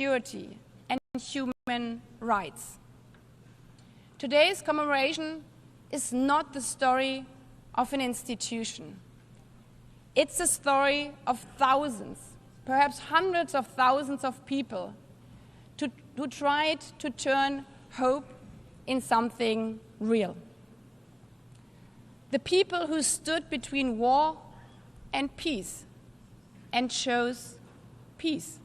security, and human rights. Today's commemoration is not the story of an institution. It's a story of thousands, perhaps hundreds of thousands of people who tried to turn hope in something real. The people who stood between war and peace and chose peace.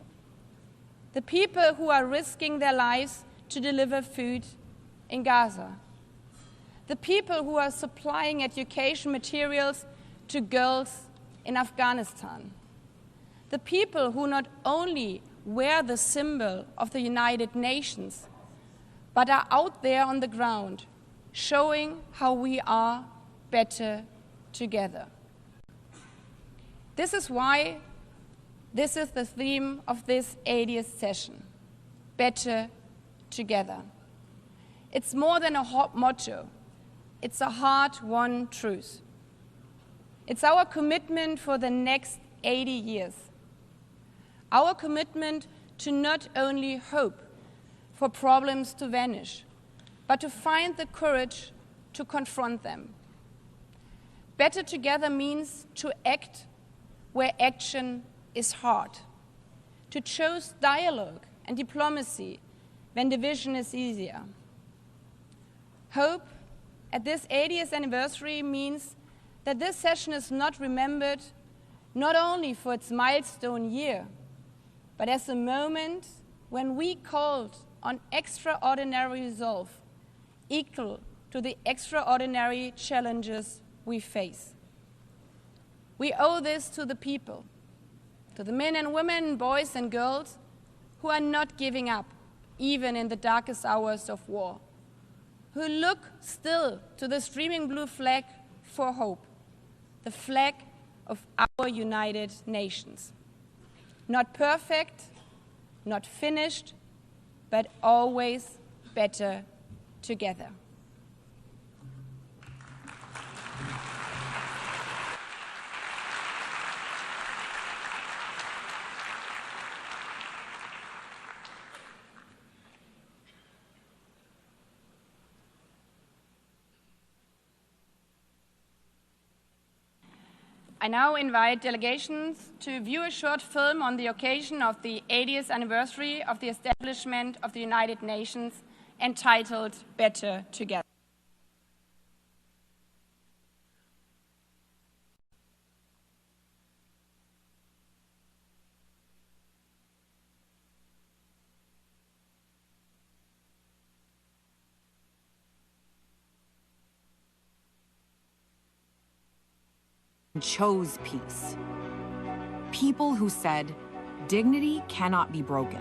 The people who are risking their lives to deliver food in Gaza. The people who are supplying education materials to girls in Afghanistan. The people who not only wear the symbol of the United Nations, but are out there on the ground, showing how we are better together. This is why this is the theme of this 80th session, better together. It's more than a hot motto, it's a hard-won truth. It's our commitment for the next 80 years. Our commitment to not only hope for problems to vanish, but to find the courage to confront them. Better together means to act where action is hard, to choose dialogue and diplomacy when division is easier. Hope at this 80th anniversary means that this session is not remembered not only for its milestone year, but as a moment when we called on extraordinary resolve equal to the extraordinary challenges we face. We owe this to the people, to the men and women, boys and girls who are not giving up, even in the darkest hours of war, who look still to the streaming blue flag for hope, the flag of our United Nations. Not perfect, not finished, but always better together. I now invite delegations to view a short film on the occasion of the 80th anniversary of the establishment of the United Nations, entitled Better Together. Chose peace. People who said, dignity cannot be broken.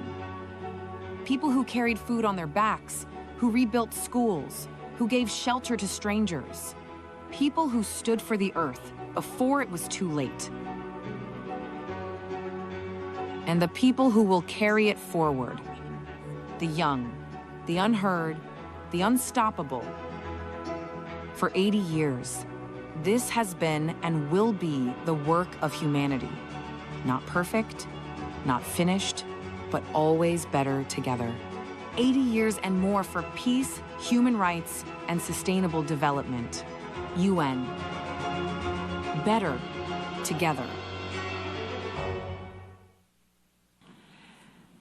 People who carried food on their backs, who rebuilt schools, who gave shelter to strangers. People who stood for the earth before it was too late. And the people who will carry it forward. The young, the unheard, the unstoppable. For 80 years, this has been and will be the work of humanity. Not perfect, not finished, but always better together. 80 years and more for peace, human rights, and sustainable development. UN. Better together.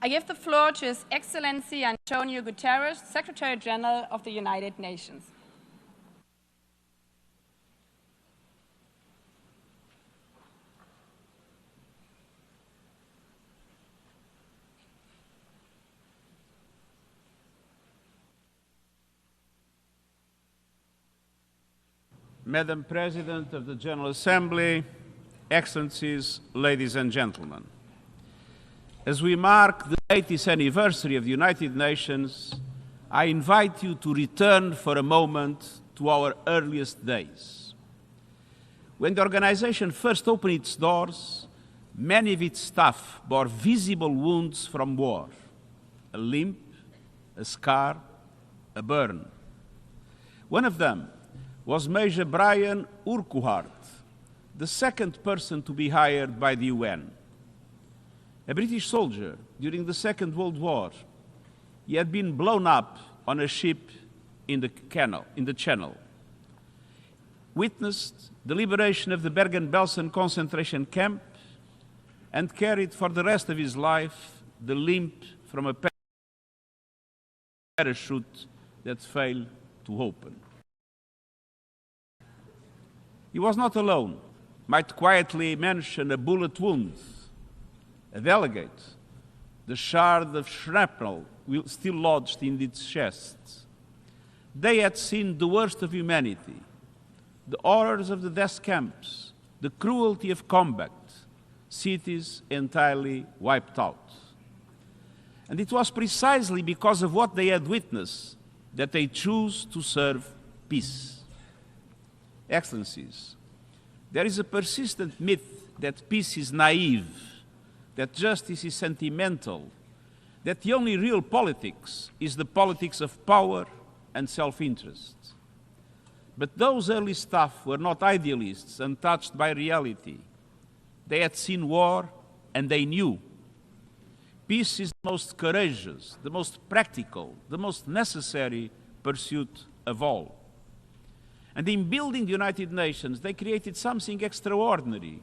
I give the floor to His Excellency Antonio Guterres, Secretary General of the United Nations. Madam President of the General Assembly, Excellencies, ladies and gentlemen, as we mark the 80th anniversary of the United Nations, I invite you to return for a moment to our earliest days. When the organization first opened its doors, many of its staff bore visible wounds from war, a limp, a scar, a burn. One of them was Major Brian Urquhart, the second person to be hired by the UN. A British soldier during the Second World War. He had been blown up on a ship in the Channel. Witnessed the liberation of the Bergen-Belsen concentration camp and carried for the rest of his life the limp from a parachute that failed to open. He was not alone. Might quietly mention a bullet wound, a delegate, the shard of shrapnel still lodged in its chest. They had seen the worst of humanity, the horrors of the death camps, the cruelty of combat, cities entirely wiped out. And it was precisely because of what they had witnessed that they chose to serve peace. Excellencies, there is a persistent myth that peace is naive, that justice is sentimental, that the only real politics is the politics of power and self-interest. But those early staff were not idealists untouched by reality. They had seen war and they knew. Peace is the most courageous, the most practical, the most necessary pursuit of all. And in building the United Nations, they created something extraordinary,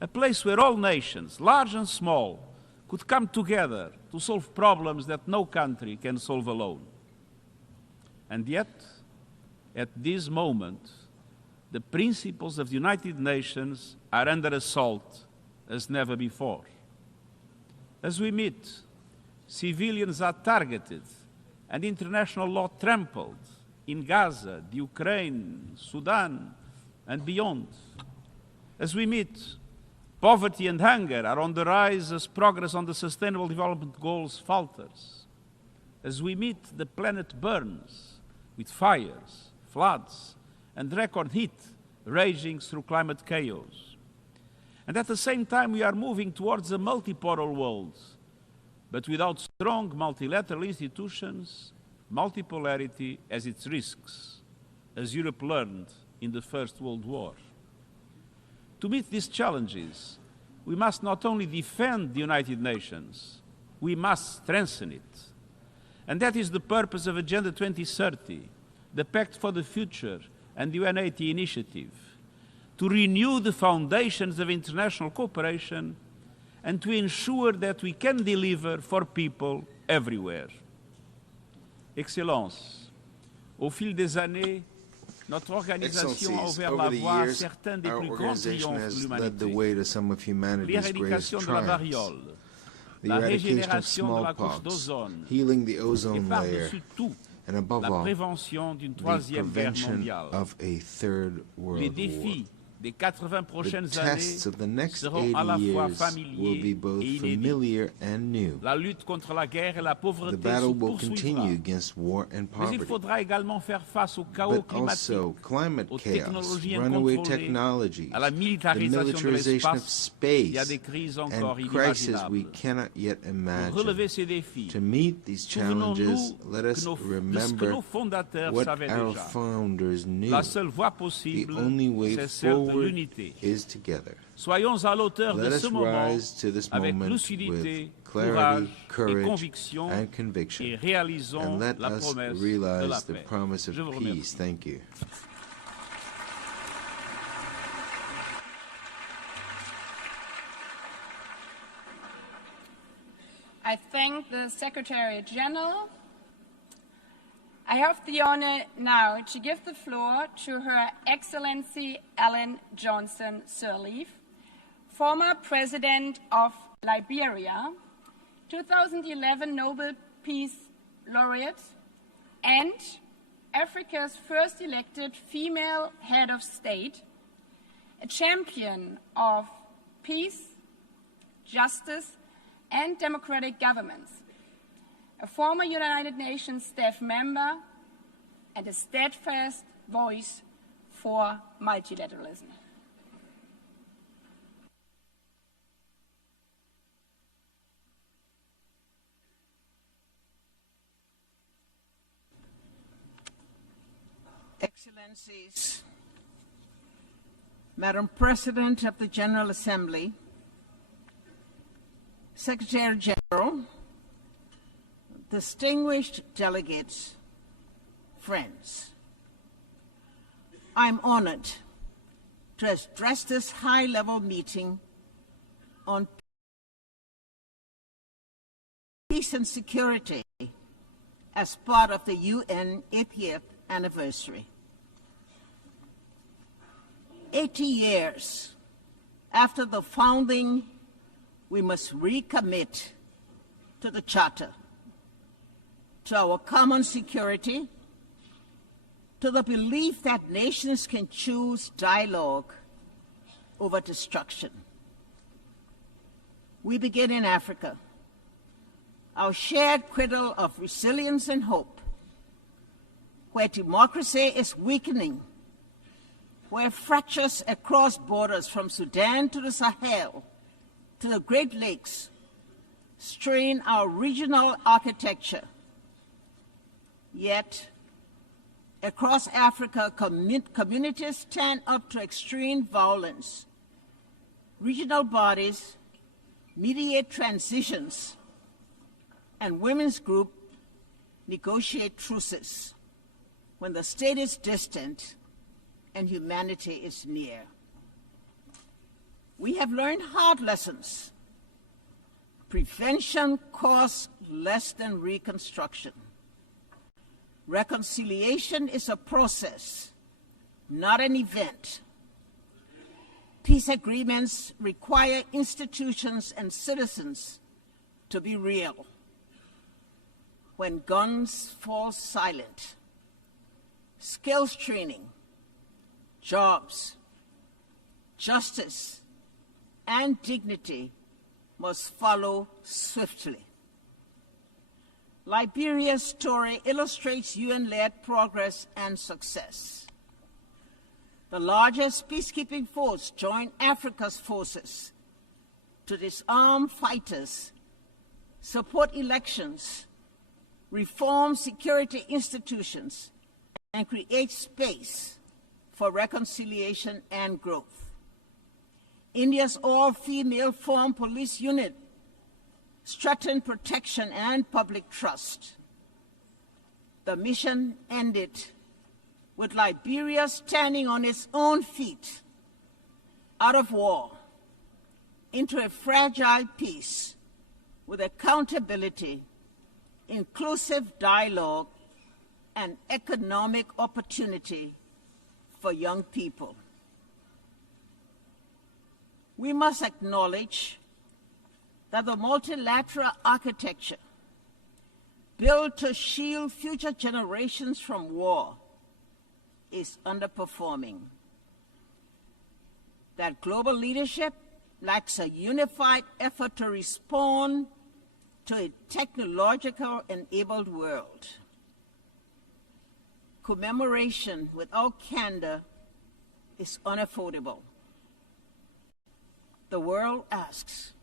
a place where all nations, large and small, could come together to solve problems that no country can solve alone. And yet, at this moment, the principles of the United Nations are under assault as never before. As we meet, civilians are targeted and international law trampled in Gaza, the Ukraine, Sudan, and beyond. As we meet, poverty and hunger are on the rise as progress on the Sustainable Development Goals falters. As we meet, the planet burns with fires, floods, and record heat raging through climate chaos. And at the same time, we are moving towards a multipolar world, but without strong multilateral institutions, multipolarity has its risks, as Europe learned in the First World War. To meet these challenges, we must not only defend the United Nations, we must strengthen it. And that is the purpose of Agenda 2030, the Pact for the Future and the UN80 initiative, to renew the foundations of international cooperation and to ensure that we can deliver for people everywhere. Excellences, au fil des années, notre organisation a ouvert la voie à certains des plus grands triomphes de l'humanité. L'éradication de la variole, la régénération de la couche d'ozone, et par-dessus tout, la prévention d'une troisième guerre mondiale. Les défis des 80 prochaines années seront à la fois familiers et inédits. La lutte contre la guerre et la pauvreté se poursuivra. Mais il faudra également faire face au chaos climatique, aux technologies incontrôlées, à la militarisation de l'espace et à des crises encore inimaginables. Pour relever ces défis, souvenons-nous de ce que nos fondateurs savaient déjà. La seule voie possible, c'est celle de l'unité. Soyons à l'auteur de ce moment avec lucidité, courage et conviction et réalisons la promesse de la paix. Je vous remercie. I thank the Secretary General. I have the honor now to give the floor to Her Excellency Ellen Johnson Sirleaf, former President of Liberia, 2011 Nobel Peace Laureate, and Africa's first elected female head of state, a champion of peace, justice, and democratic governments, a former United Nations staff member, and a steadfast voice for multilateralism. Excellencies, Madam President of the General Assembly, Secretary General, distinguished delegates, friends, I'm honored to address this high-level meeting on peace and security as part of the UN 80th anniversary. 80 years after the founding, we must recommit to the Charter, to our common security, to the belief that nations can choose dialogue over destruction. We begin in Africa, our shared cradle of resilience and hope, where democracy is weakening, where fractures across borders from Sudan to the Sahel to the Great Lakes strain our regional architecture. Yet, across Africa, communities stand up to extreme violence. Regional bodies mediate transitions, and women's groups negotiate truces when the state is distant and humanity is near. We have learned hard lessons. Prevention costs less than reconstruction. Reconciliation is a process, not an event. Peace agreements require institutions and citizens to be real. When guns fall silent, skills training, jobs, justice, and dignity must follow swiftly. Liberia's story illustrates UN-led progress and success. The largest peacekeeping force joined Africa's forces to disarm fighters, support elections, reform security institutions, and create space for reconciliation and growth. India's all-female formed police unit strengthened protection and public trust. The mission ended with Liberia standing on its own feet, out of war, into a fragile peace with accountability, inclusive dialogue, and economic opportunity for young people. We must acknowledge that the multilateral architecture built to shield future generations from war is underperforming. That global leadership lacks a unified effort to respond to a technological enabled world. Commemoration without candor is unaffordable. The world asks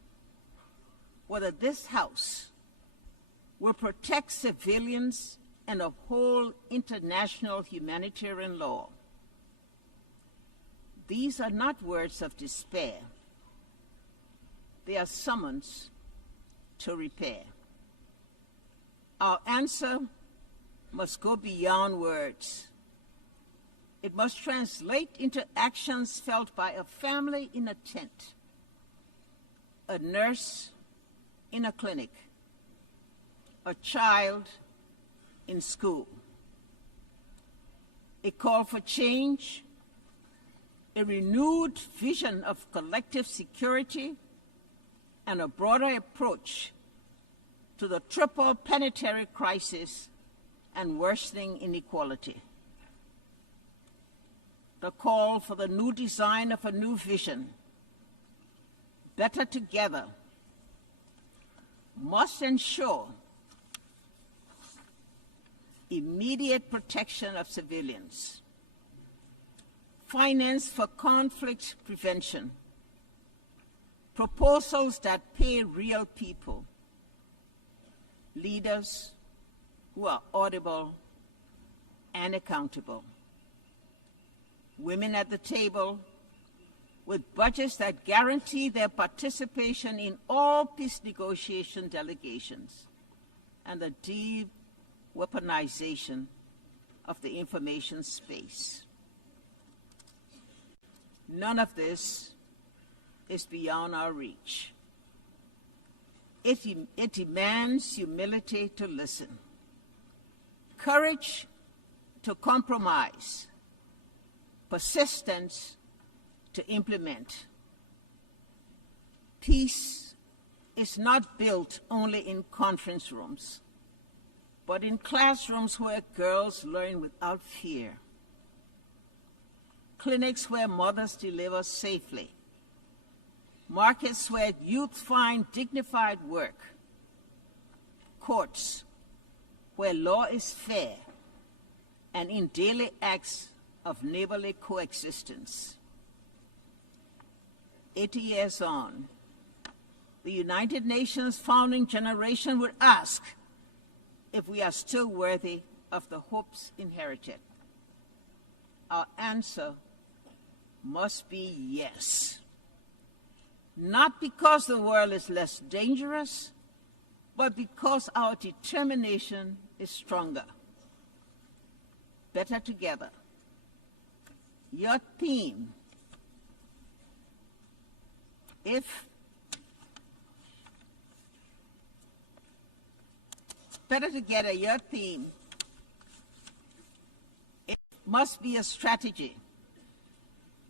whether this House will protect civilians and uphold international humanitarian law. These are not words of despair. They are summons to repair. Our answer must go beyond words. It must translate into actions felt by a family in a tent, a nurse in a clinic, a child in school. A call for change, a renewed vision of collective security, and a broader approach to the triple planetary crisis and worsening inequality. The call for the new design of a new vision, better together, must ensure immediate protection of civilians, finance for conflict prevention, proposals that pay real people, leaders who are audible and accountable, women at the table, with budgets that guarantee their participation in all peace negotiation delegations, and the deep weaponization of the information space. None of this is beyond our reach. It demands humility to listen, courage to compromise, persistence to implement. Peace is not built only in conference rooms, but in classrooms where girls learn without fear, clinics where mothers deliver safely, markets where youth find dignified work, courts where law is fair, and in daily acts of neighborly coexistence. 80 years on, the United Nations founding generation would ask if we are still worthy of the hopes inherited. Our answer must be yes. Not because the world is less dangerous, but because our determination is stronger. Better together. Your theme, better together, your theme, it must be a strategy.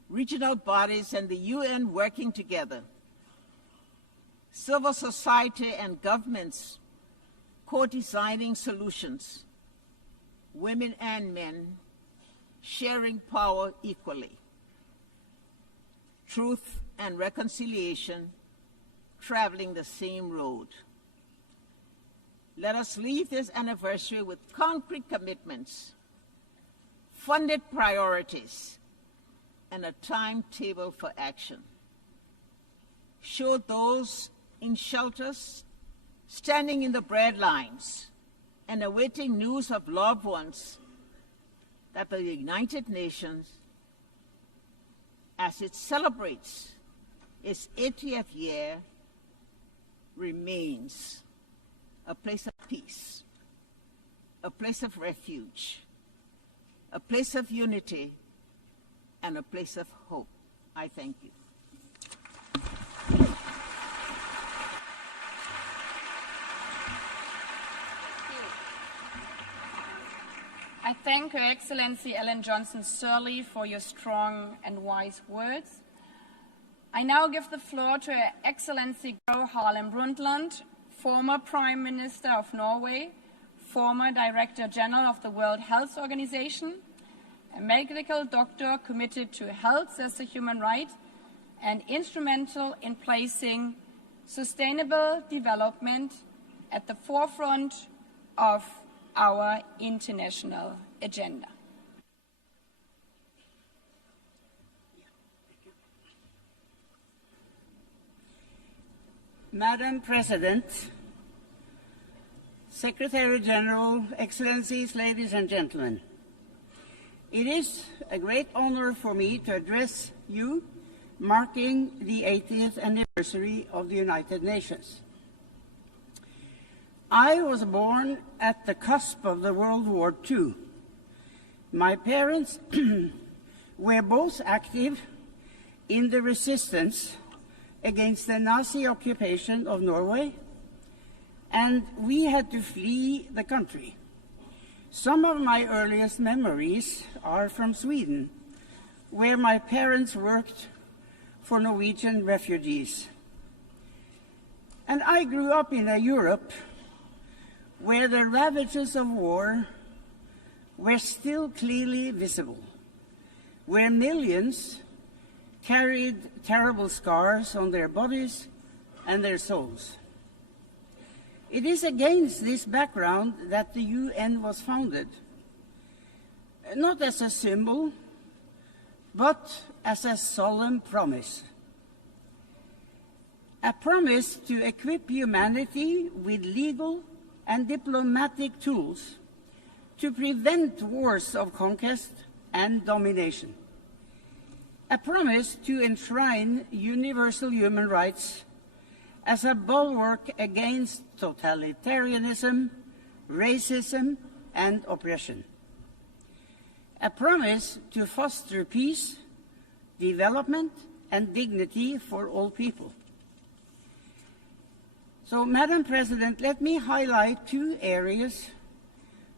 Regional bodies and the UN working together. Civil society and governments co-designing solutions. Women and men sharing power equally. Truth and reconciliation traveling the same road. Let us leave this anniversary with concrete commitments, funded priorities, and a timetable for action. Show those in shelters, standing in the bread lines, and awaiting news of loved ones that the United Nations, as it celebrates its 80th year, remains a place of peace, a place of refuge, a place of unity, and a place of hope. I thank you. I thank Her Excellency Ellen Johnson Sirleaf for your strong and wise words. I now give the floor to Her Excellency Gro Harlem Brundtland, former Prime Minister of Norway, former Director General of the World Health Organization, a medical doctor committed to health as a human right, and instrumental in placing sustainable development at the forefront of our international agenda. Madam President, Secretary General, Excellencies, ladies and gentlemen, it is a great honor for me to address you marking the 80th anniversary of the United Nations. I was born at the cusp of the World War II. My parents were both active in the resistance against the Nazi occupation of Norway, and we had to flee the country. Some of my earliest memories are from Sweden, where my parents worked for Norwegian refugees. And I grew up in a Europe where the ravages of war were still clearly visible, where millions carried terrible scars on their bodies and their souls. It is against this background that the UN was founded, not as a symbol, but as a solemn promise. A promise to equip humanity with legal and diplomatic tools to prevent wars of conquest and domination. a promise to enshrine universal human rights as a bulwark against totalitarianism, racism, and oppression. A promise to foster peace, development, and dignity for all people. So, Madam President, let me highlight two areas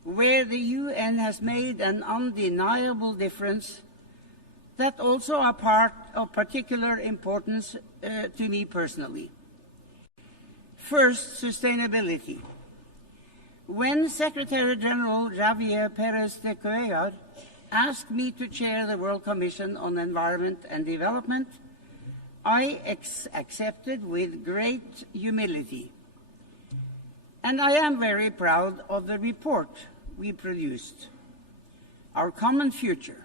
where the UN has made an undeniable difference that also are part of particular importance to me personally. First, sustainability. When Secretary General Javier Pérez de Cuellar asked me to chair the World Commission on Environment and Development, I accepted with great humility. And I am very proud of the report we produced, Our Common Future.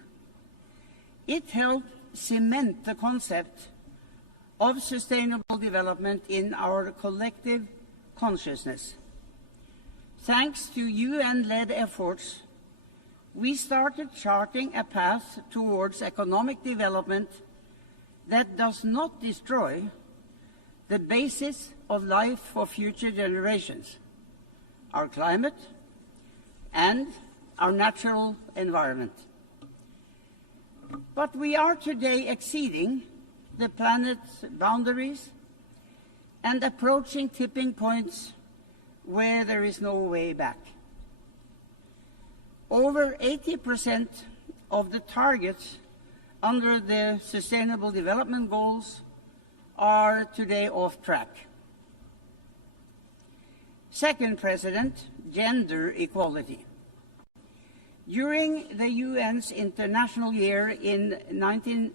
It helped cement the concept of sustainable development in our collective consciousness. Thanks to UN-led efforts, we started charting a path towards economic development that does not destroy the basis of life for future generations, our climate and our natural environment. But we are today exceeding the planet's boundaries and approaching tipping points where there is no way back. Over 80% of the targets under the Sustainable Development Goals are today off track. Second, President, gender equality. During the UN's International Year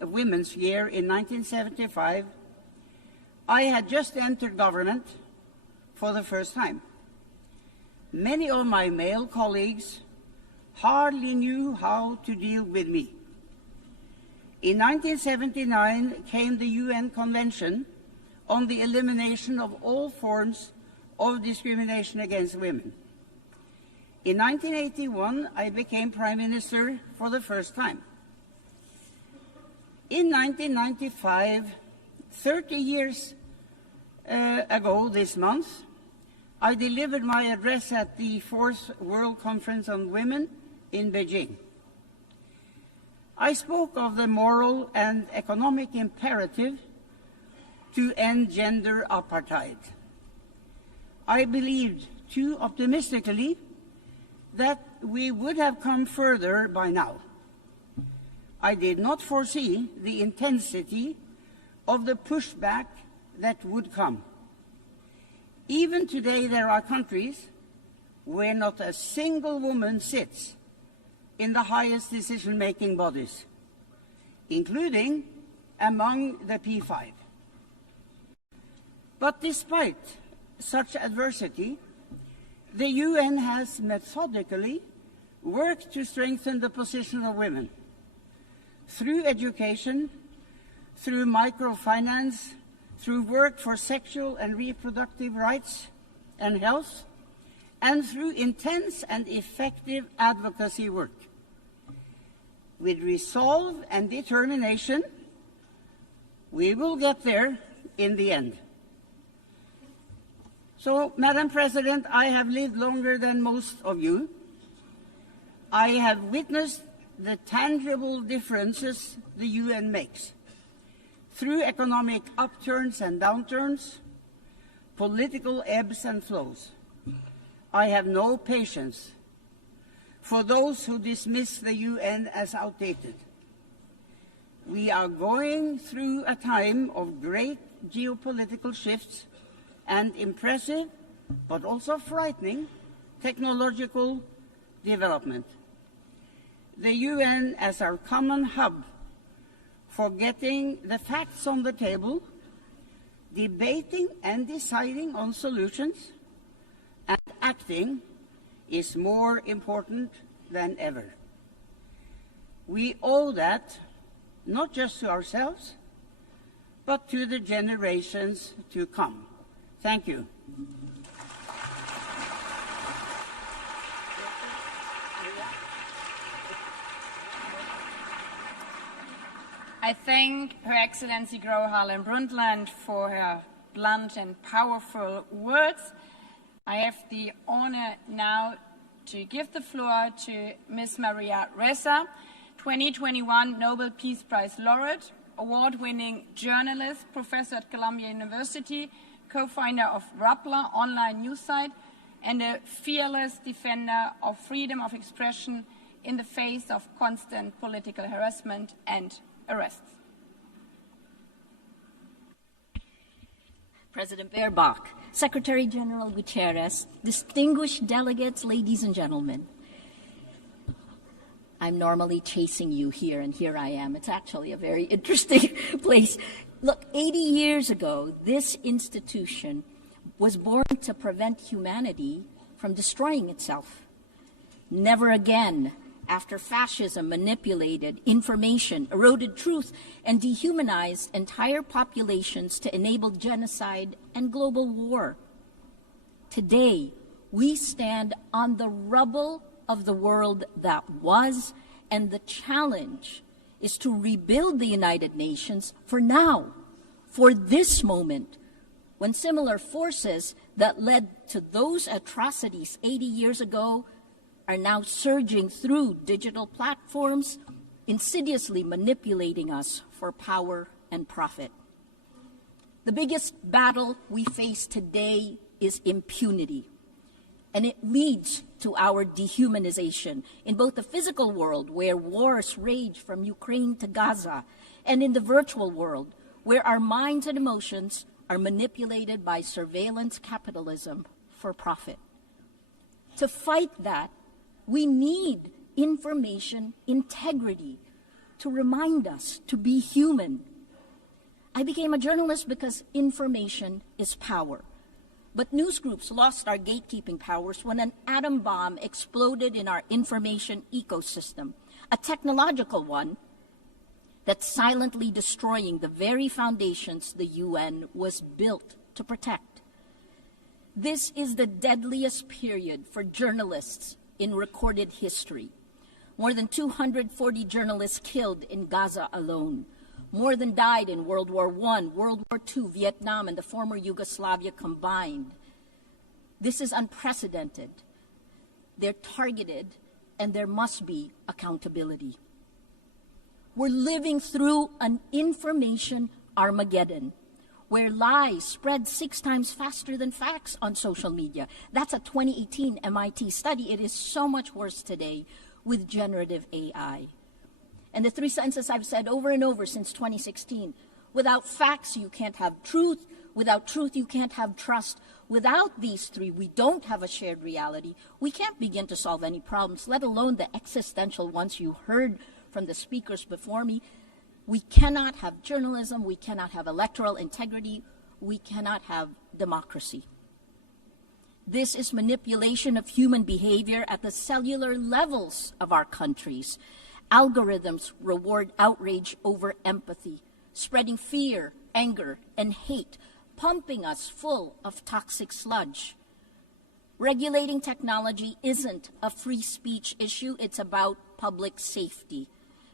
Women's Year in 1975, I had just entered government for the first time. Many of my male colleagues hardly knew how to deal with me. In 1979 came the UN Convention on the Elimination of All Forms of Discrimination against Women. In 1981, I became Prime Minister for the first time. In 1995, 30 years ago this month, I delivered my address at the 4th World Conference on Women in Beijing. I spoke of the moral and economic imperative to end gender apartheid. I believed too optimistically that we would have come further by now. I did not foresee the intensity of the pushback that would come. Even today, there are countries where not a single woman sits in the highest decision-making bodies, including among the P5. But despite such adversity, the UN has methodically worked to strengthen the position of women through education, through microfinance, through work for sexual and reproductive rights and health, and through intense and effective advocacy work. With resolve and determination, we will get there in the end. So, Madam President, I have lived longer than most of you. I have witnessed the tangible differences the UN makes through economic upturns and downturns, political ebbs and flows. I have no patience for those who dismiss the UN as outdated. We are going through a time of great geopolitical shifts and impressive, but also frightening, technological development. The UN as our common hub for getting the facts on the table, debating and deciding on solutions, and acting is more important than ever. We owe that not just to ourselves, but to the generations to come. Thank you. I I thank Her Excellency Gro Harlem Brundtland for her blunt and powerful words. I have the honor now to give the floor to Ms. Maria Ressa, 2021 Nobel Peace Prize laureate, award-winning journalist, professor at Columbia University, co-founder of Rappler online news site, and a fearless defender of freedom of expression in the face of constant political harassment and arrests. President Baerbock, Secretary General Guterres, distinguished delegates, ladies and gentlemen. I'm normally chasing you here, and here I am. It's actually a very interesting place. Look, 80 years ago, this institution was born to prevent humanity from destroying itself. Never again, after fascism manipulated information, eroded truth, and dehumanized entire populations to enable genocide and global war. Today, we stand on the rubble of the world that was, and the challenge is to rebuild the United Nations for now, for this moment, when similar forces that led to those atrocities 80 years ago are now surging through digital platforms, insidiously manipulating us for power and profit. The biggest battle we face today is impunity, and it leads to our dehumanization in both the physical world, where wars rage from Ukraine to Gaza, and in the virtual world, where our minds and emotions are manipulated by surveillance capitalism for profit. To fight that, we need information integrity to remind us to be human. I became a journalist because information is power. But news groups lost our gatekeeping powers when an atom bomb exploded in our information ecosystem, a technological one that's silently destroying the very foundations the UN was built to protect. This is the deadliest period for journalists in recorded history. More than 240 journalists killed in Gaza alone. More than died in World War I, World War II, Vietnam, and the former Yugoslavia combined. This is unprecedented. They're targeted, and there must be accountability. We're living through an information Armageddon, where lies spread 6 times faster than facts on social media. That's a 2018 MIT study. It is so much worse today with generative AI. And the 3 sentences I've said over and over since 2016, without facts, you can't have truth. Without truth, you can't have trust. Without these 3, we don't have a shared reality. We can't begin to solve any problems, let alone the existential ones you heard from the speakers before me. We cannot have journalism, we cannot have electoral integrity, we cannot have democracy. This is manipulation of human behavior at the cellular levels of our countries. Algorithms reward outrage over empathy, spreading fear, anger, and hate, pumping us full of toxic sludge. Regulating technology isn't a free speech issue, it's about public safety.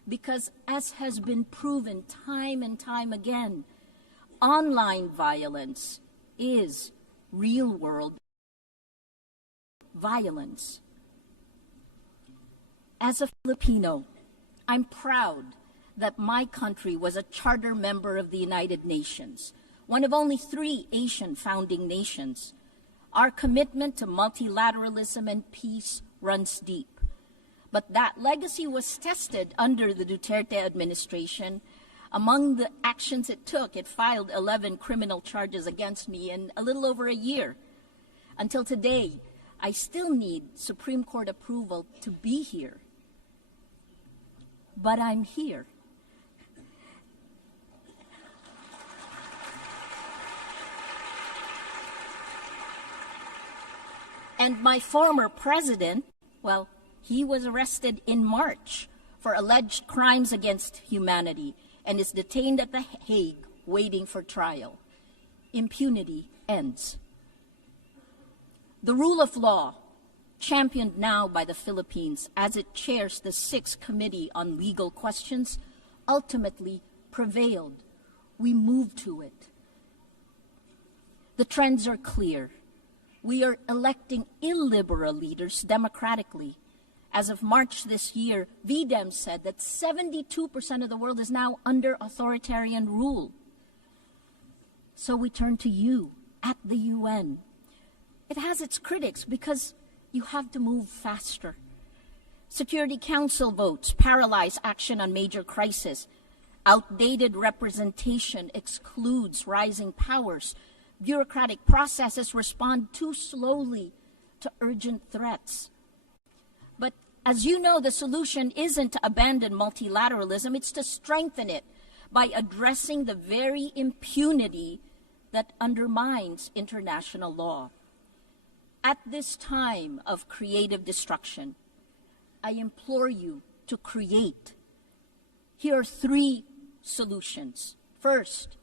Because, as has been proven time and time again, online violence is real-world violence. As a Filipino, I'm proud that my country was a charter member of the United Nations, one of only 3 Asian founding nations. Our commitment to multilateralism and peace runs deep. But that legacy was tested under the Duterte administration. Among the actions it took, it filed 11 criminal charges against me in a little over a year. Until today, I still need Supreme Court approval to be here. But I'm here. And my former president, well, he was arrested in March for alleged crimes against humanity and is detained at The Hague waiting for trial. Impunity ends. The rule of law, championed now by the Philippines as it chairs the 6th Committee on Legal Questions, ultimately prevailed. We moved to it. The trends are clear. We are electing illiberal leaders democratically. As of March this year, VDEM said that 72% of the world is now under authoritarian rule. So we turn to you at the UN. It has its critics because you have to move faster. Security Council votes paralyze action on major crises. Outdated representation excludes rising powers. Bureaucratic processes respond too slowly to urgent threats. But as you know, the solution isn't to abandon multilateralism, it's to strengthen it by addressing the very impunity that undermines international law. At this time of creative destruction, I implore you to create. Here are 3 solutions. First,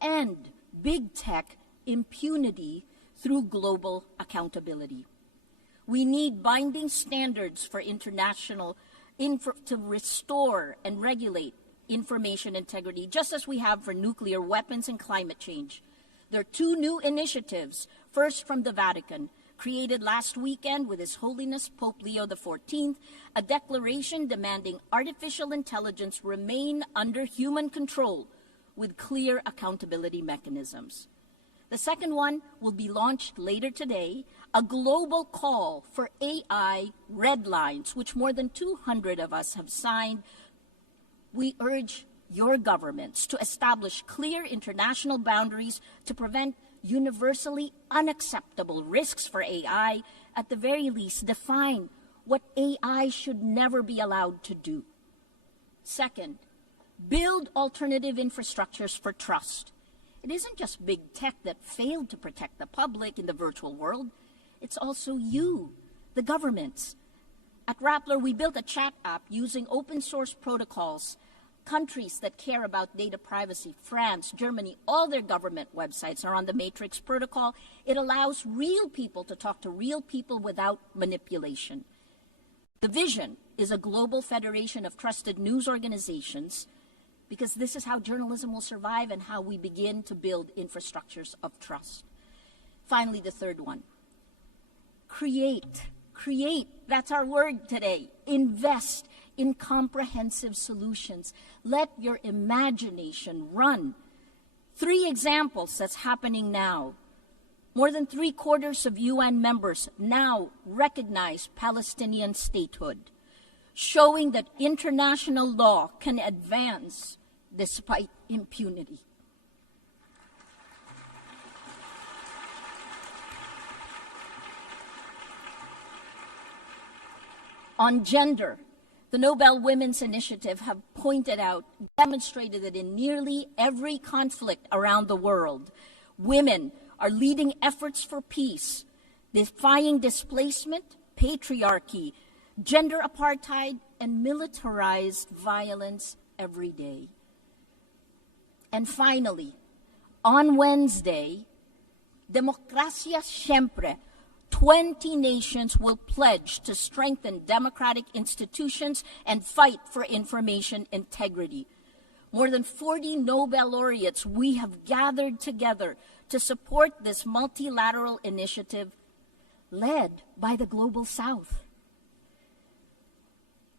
end big tech impunity through global accountability. We need binding standards for international to restore and regulate information integrity, just as we have for nuclear weapons and climate change. There are 2 new initiatives, first from the Vatican, created last weekend with His Holiness Pope Leo XIV, a declaration demanding artificial intelligence remain under human control with clear accountability mechanisms. The second one will be launched later today, a global call for AI red lines, which more than 200 of us have signed. We urge your governments to establish clear international boundaries to prevent universally unacceptable risks for AI, at the very least define what AI should never be allowed to do. Second, build alternative infrastructures for trust. It isn't just big tech that failed to protect the public in the virtual world. It's also you, the governments. At Rappler, we built a chat app using open source protocols. Countries that care about data privacy, France, Germany, all their government websites are on the Matrix protocol. It allows real people to talk to real people without manipulation. The vision is a global federation of trusted news organizations, because this is how journalism will survive and how we begin to build infrastructures of trust. Finally, the third one, create. Create, that's our word today. Invest in comprehensive solutions. Let your imagination run. 3 examples that's happening now. More than 3/4 of UN members now recognize Palestinian statehood, showing that international law can advance despite impunity. On gender, the Nobel Women's Initiative have pointed out, demonstrated that in nearly every conflict around the world, women are leading efforts for peace, defying displacement, patriarchy, gender apartheid, and militarized violence every day. And finally, on Wednesday, Demokrasya Siempre, 20 nations will pledge to strengthen democratic institutions and fight for information integrity. More than 40 Nobel laureates we have gathered together to support this multilateral initiative led by the Global South.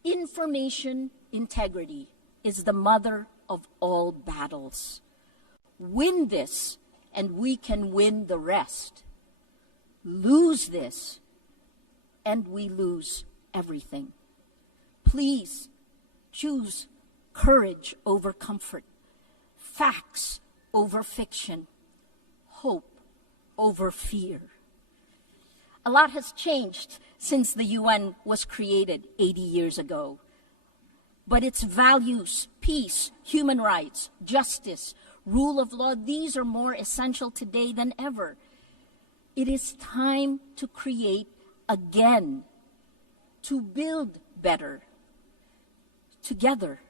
Information integrity is the mother of all battles. Win this, and we can win the rest. Lose this, and we lose everything. Please choose courage over comfort, facts over fiction, hope over fear. A lot has changed since the UN was created 80 years ago. But its values, peace, human rights, justice, rule of law, these are more essential today than ever. It is time to create again, to build better. Together,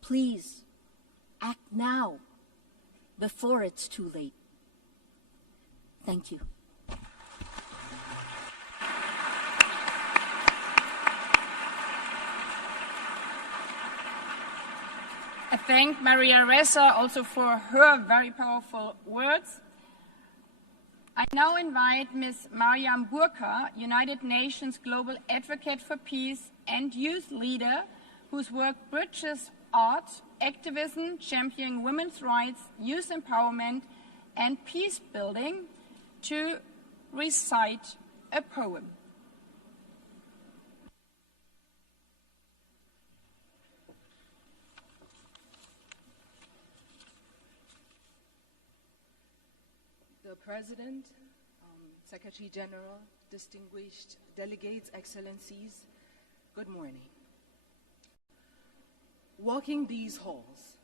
please act now before it's too late. Thank you. thank Maria Ressa also for her very powerful words. I now invite Ms. Mariam Burka, United Nations Global Advocate for Peace and youth leader, whose work bridges art, activism, championing women's rights, youth empowerment, and peace building, to recite a poem. The President, Secretary General, distinguished delegates, excellencies, good morning. Walking these halls,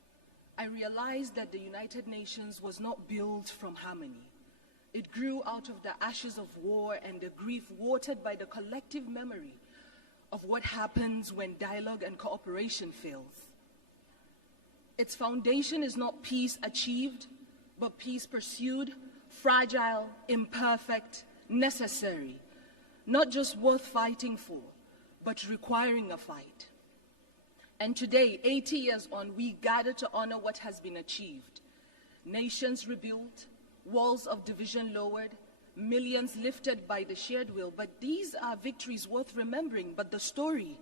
I realized that the United Nations was not built from harmony. It grew out of the ashes of war and the grief watered by the collective memory of what happens when dialogue and cooperation fails. Its foundation is not peace achieved, but peace pursued, fragile, imperfect, necessary, not just worth fighting for, but requiring a fight. And today, 80 years on, we gather to honor what has been achieved. Nations rebuilt, walls of division lowered, millions lifted by the shared will. But these are victories worth remembering, but the story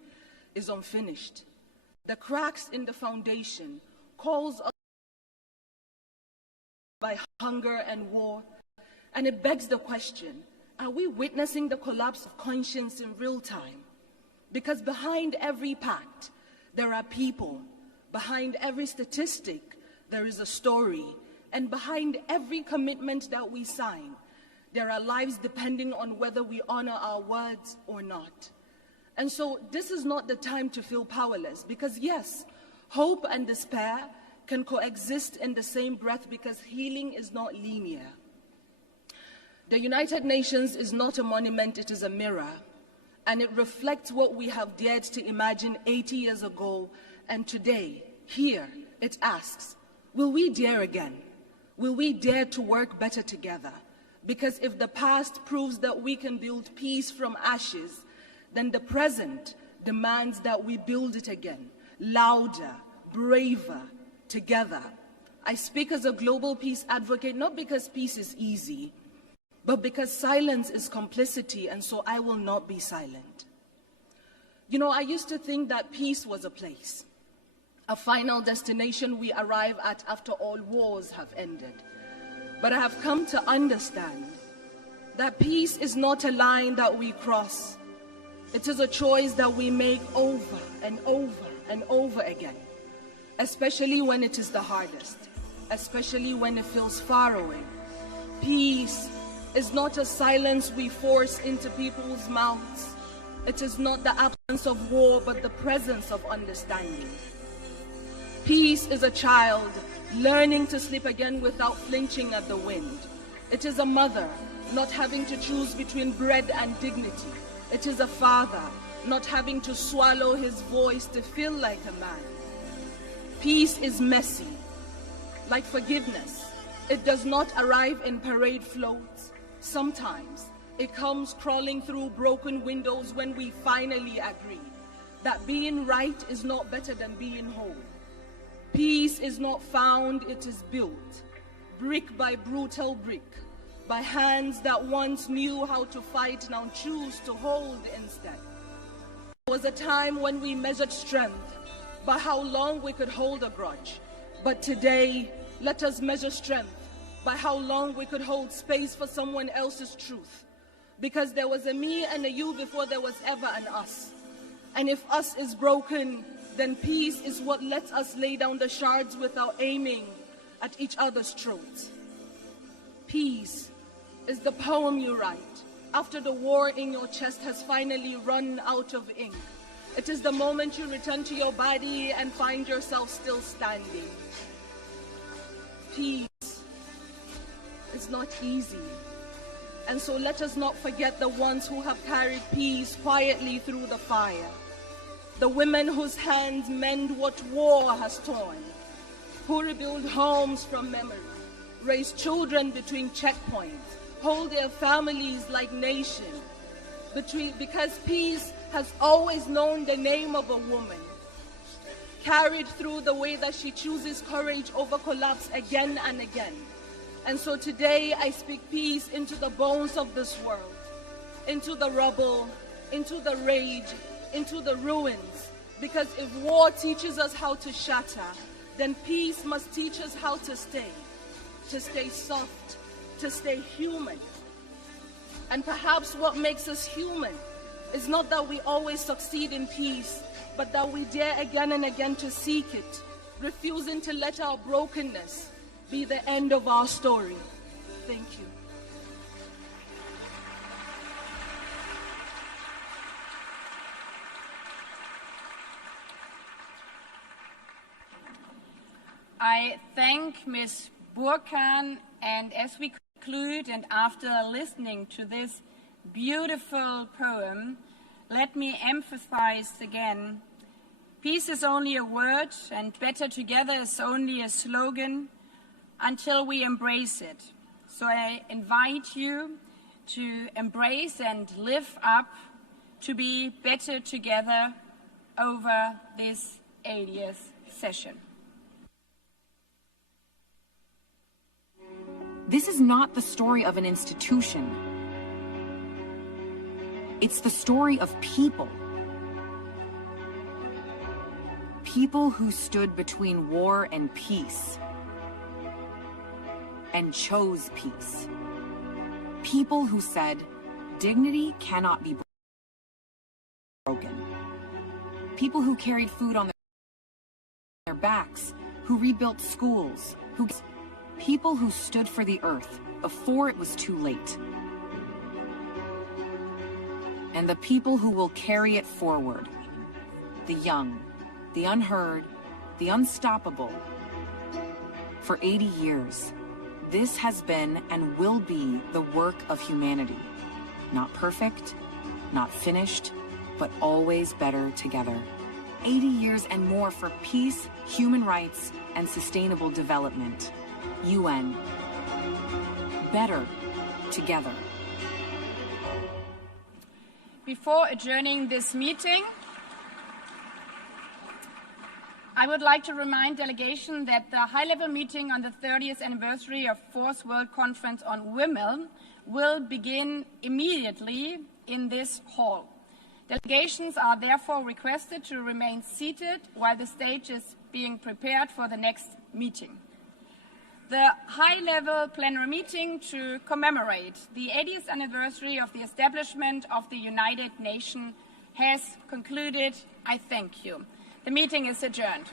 is unfinished. The cracks in the foundation calls us by hunger and war, and it begs the question, are we witnessing the collapse of conscience in real time? Because behind every pact, there are people. Behind every statistic, there is a story. And behind every commitment that we sign, there are lives depending on whether we honor our words or not. And so this is not the time to feel powerless, because yes, hope and despair can coexist in the same breath, because healing is not linear. The United Nations is not a monument, it is a mirror. And it reflects what we have dared to imagine 80 years ago. And today, here, it asks, will we dare again? Will we dare to work better together? Because if the past proves that we can build peace from ashes, then the present demands that we build it again, louder, braver, together. I speak as a global peace advocate, not because peace is easy, but because silence is complicity, and so I will not be silent. You know, I used to think that peace was a place, a final destination we arrive at after all wars have ended. But I have come to understand that peace is not a line that we cross. It is a choice that we make over and over and over again, especially when it is the hardest, especially when it feels far away. Peace is not a silence we force into people's mouths. It is not the absence of war, but the presence of understanding. Peace is a child learning to sleep again without flinching at the wind. It is a mother not having to choose between bread and dignity. It is a father not having to swallow his voice to feel like a man. Peace is messy, like forgiveness. It does not arrive in parade floats. Sometimes it comes crawling through broken windows when we finally agree that being right is not better than being whole. Peace is not found, it is built, brick by brutal brick, by hands that once knew how to fight, now choose to hold instead. There was a time when we measured strength by how long we could hold a grudge. But today, let us measure strength by how long we could hold space for someone else's truth. Because there was a me and a you before there was ever an us. And if us is broken, then peace is what lets us lay down the shards without aiming at each other's throats. Peace is the poem you write after the war in your chest has finally run out of ink. It is the moment you return to your body and find yourself still standing. Peace is not easy. And so let us not forget the ones who have carried peace quietly through the fire. The women whose hands mend what war has torn, who rebuild homes from memory, raise children between checkpoints, hold their families like nations, because peace has always known the name of a woman. carried through the way that she chooses courage over collapse again and again. And so today I speak peace into the bones of this world, into the rubble, into the rage, into the ruins. Because if war teaches us how to shatter, then peace must teach us how to stay soft, to stay human. And perhaps what makes us human is not that we always succeed in peace, but that we dare again and again to seek it, refusing to let our brokenness be the end of our story. Thank you. I thank Ms. Burkhan, and as we conclude and after listening to this beautiful poem, let me emphasize again, peace is only a word and better together is only a slogan until we embrace it. So I invite you to embrace and live up to be better together over this 80th session. This is not the story of an institution. It's the story of people. People who stood between war and peace and chose peace. People who said, dignity cannot be broken. People who carried food on their backs, who rebuilt schools, people who stood for the earth before it was too late. And the people who will carry it forward, the young, the unheard, the unstoppable. For 80 years, this has been and will be the work of humanity. Not perfect, not finished, but always better together. 80 years and more for peace, human rights, and sustainable development. UN. Better together. Before adjourning this meeting, I would like to remind delegation that the high-level meeting on the 30th anniversary of Fourth World Conference on Women will begin immediately in this hall. Delegations are therefore requested to remain seated while the stage is being prepared for the next meeting. The high-level plenary meeting to commemorate the 80th anniversary of the establishment of the United Nations has concluded. I thank you. The meeting is adjourned.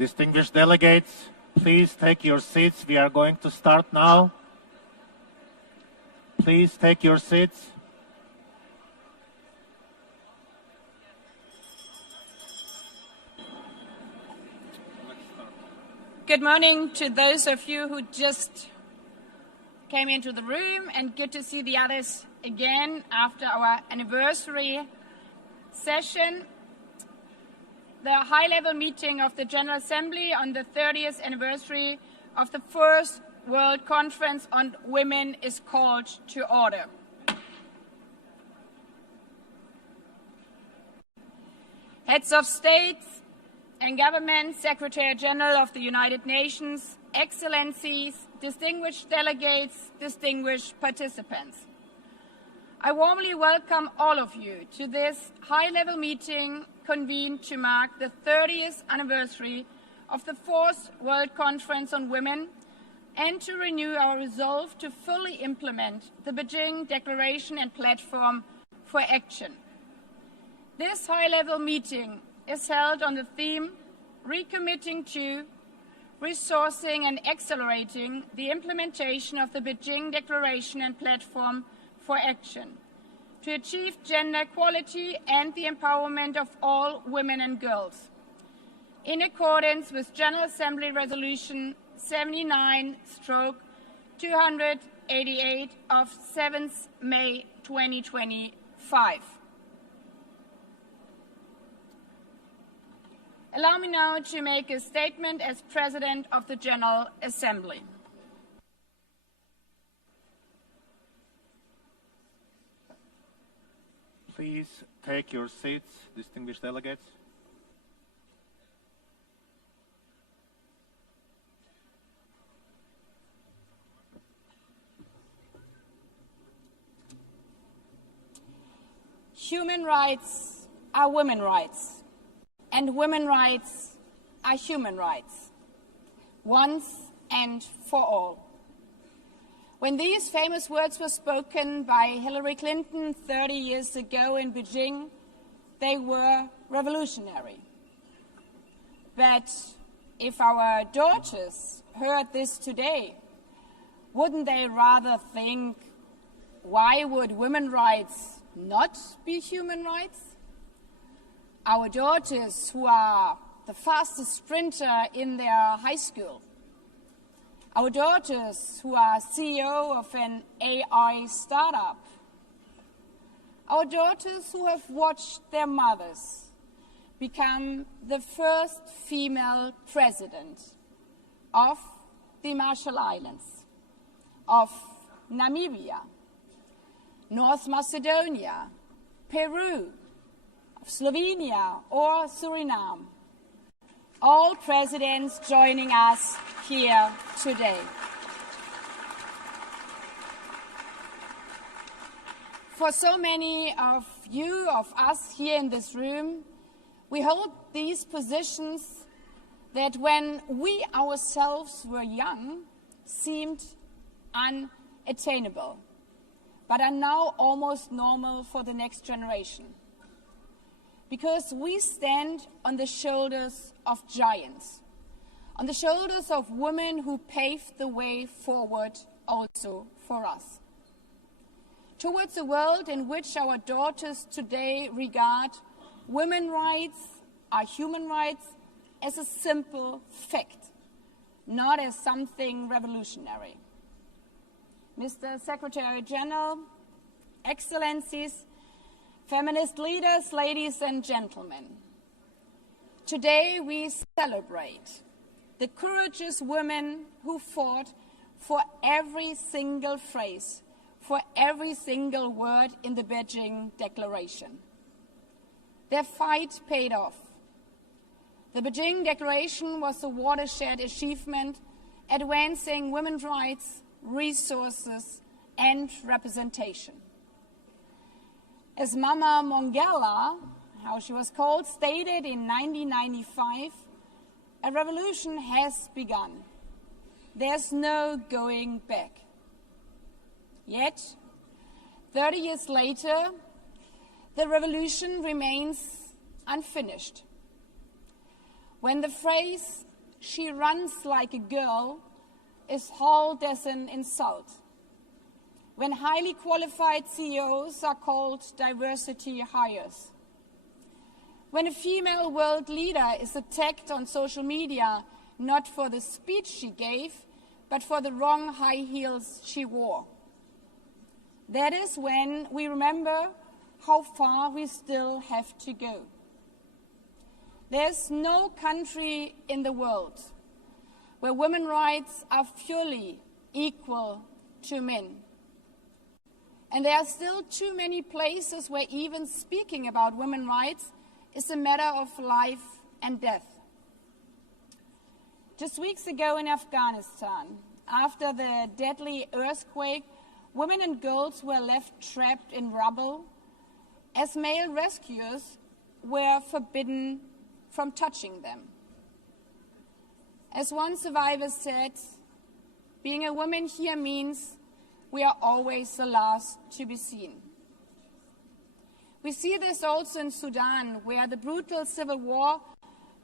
Distinguished delegates, please take your seats. We are going to start now. Please take your seats. Good morning to those of you who just came into the room, and good to see the others again after our anniversary session. The high-level meeting of the General Assembly on the 30th anniversary of the first World Conference on Women is called to order. Heads of states and government, Secretary General of the United Nations, Excellencies, distinguished delegates, distinguished participants. I warmly welcome all of you to this high-level meeting convened to mark the 30th anniversary of the Fourth World Conference on Women and to renew our resolve to fully implement the Beijing Declaration and Platform for Action. This high-level meeting is held on the theme Recommitting to, Resourcing and Accelerating the Implementation of the Beijing Declaration and Platform for Action to achieve gender equality and the empowerment of all women and girls, in accordance with General Assembly Resolution 79/288 of 7th May 2025. Allow me now to make a statement as President of the General Assembly. Please take your seats, distinguished delegates. Human rights are women's rights, and women's rights are human rights, once and for all. When these famous words were spoken by Hillary Clinton 30 years ago in Beijing, they were revolutionary. But if our daughters heard this today, wouldn't they rather think, why would women's rights not be human rights? Our daughters who are the fastest sprinter in their high school, our daughters who are CEO of an AI startup, our daughters who have watched their mothers become the first female president of the Marshall Islands, of Namibia, North Macedonia, Peru, of Slovenia or Suriname. All presidents joining us here today. For so many of you, of us here in this room, we hold these positions that when we ourselves were young seemed unattainable, but are now almost normal for the next generation. Because we stand on the shoulders of giants, on the shoulders of women who paved the way forward also for us. Towards a world in which our daughters today regard women's rights, our human rights, as a simple fact, not as something revolutionary. Mr. Secretary General, Excellencies, feminist leaders, ladies and gentlemen, today we celebrate the courageous women who fought for every single phrase, for every single word in the Beijing Declaration. Their fight paid off. The Beijing Declaration was a watershed achievement advancing women's rights, resources, and representation. As Mama Mongella, how she was called, stated in 1995, a revolution has begun. There's no going back. Yet, 30 years later, the revolution remains unfinished. When the phrase "She runs like a girl" is hailed as an insult. When highly qualified CEOs are called diversity hires. When a female world leader is attacked on social media, not for the speech she gave, but for the wrong high heels she wore. That is when we remember how far we still have to go. There's no country in the world where women's rights are fully equal to men. And there are still too many places where even speaking about women's rights is a matter of life and death. Just weeks ago in Afghanistan, after the deadly earthquake, women and girls were left trapped in rubble as male rescuers were forbidden from touching them. As one survivor said, "Being a woman here means we are always the last to be seen." We see this also in Sudan, where the brutal civil war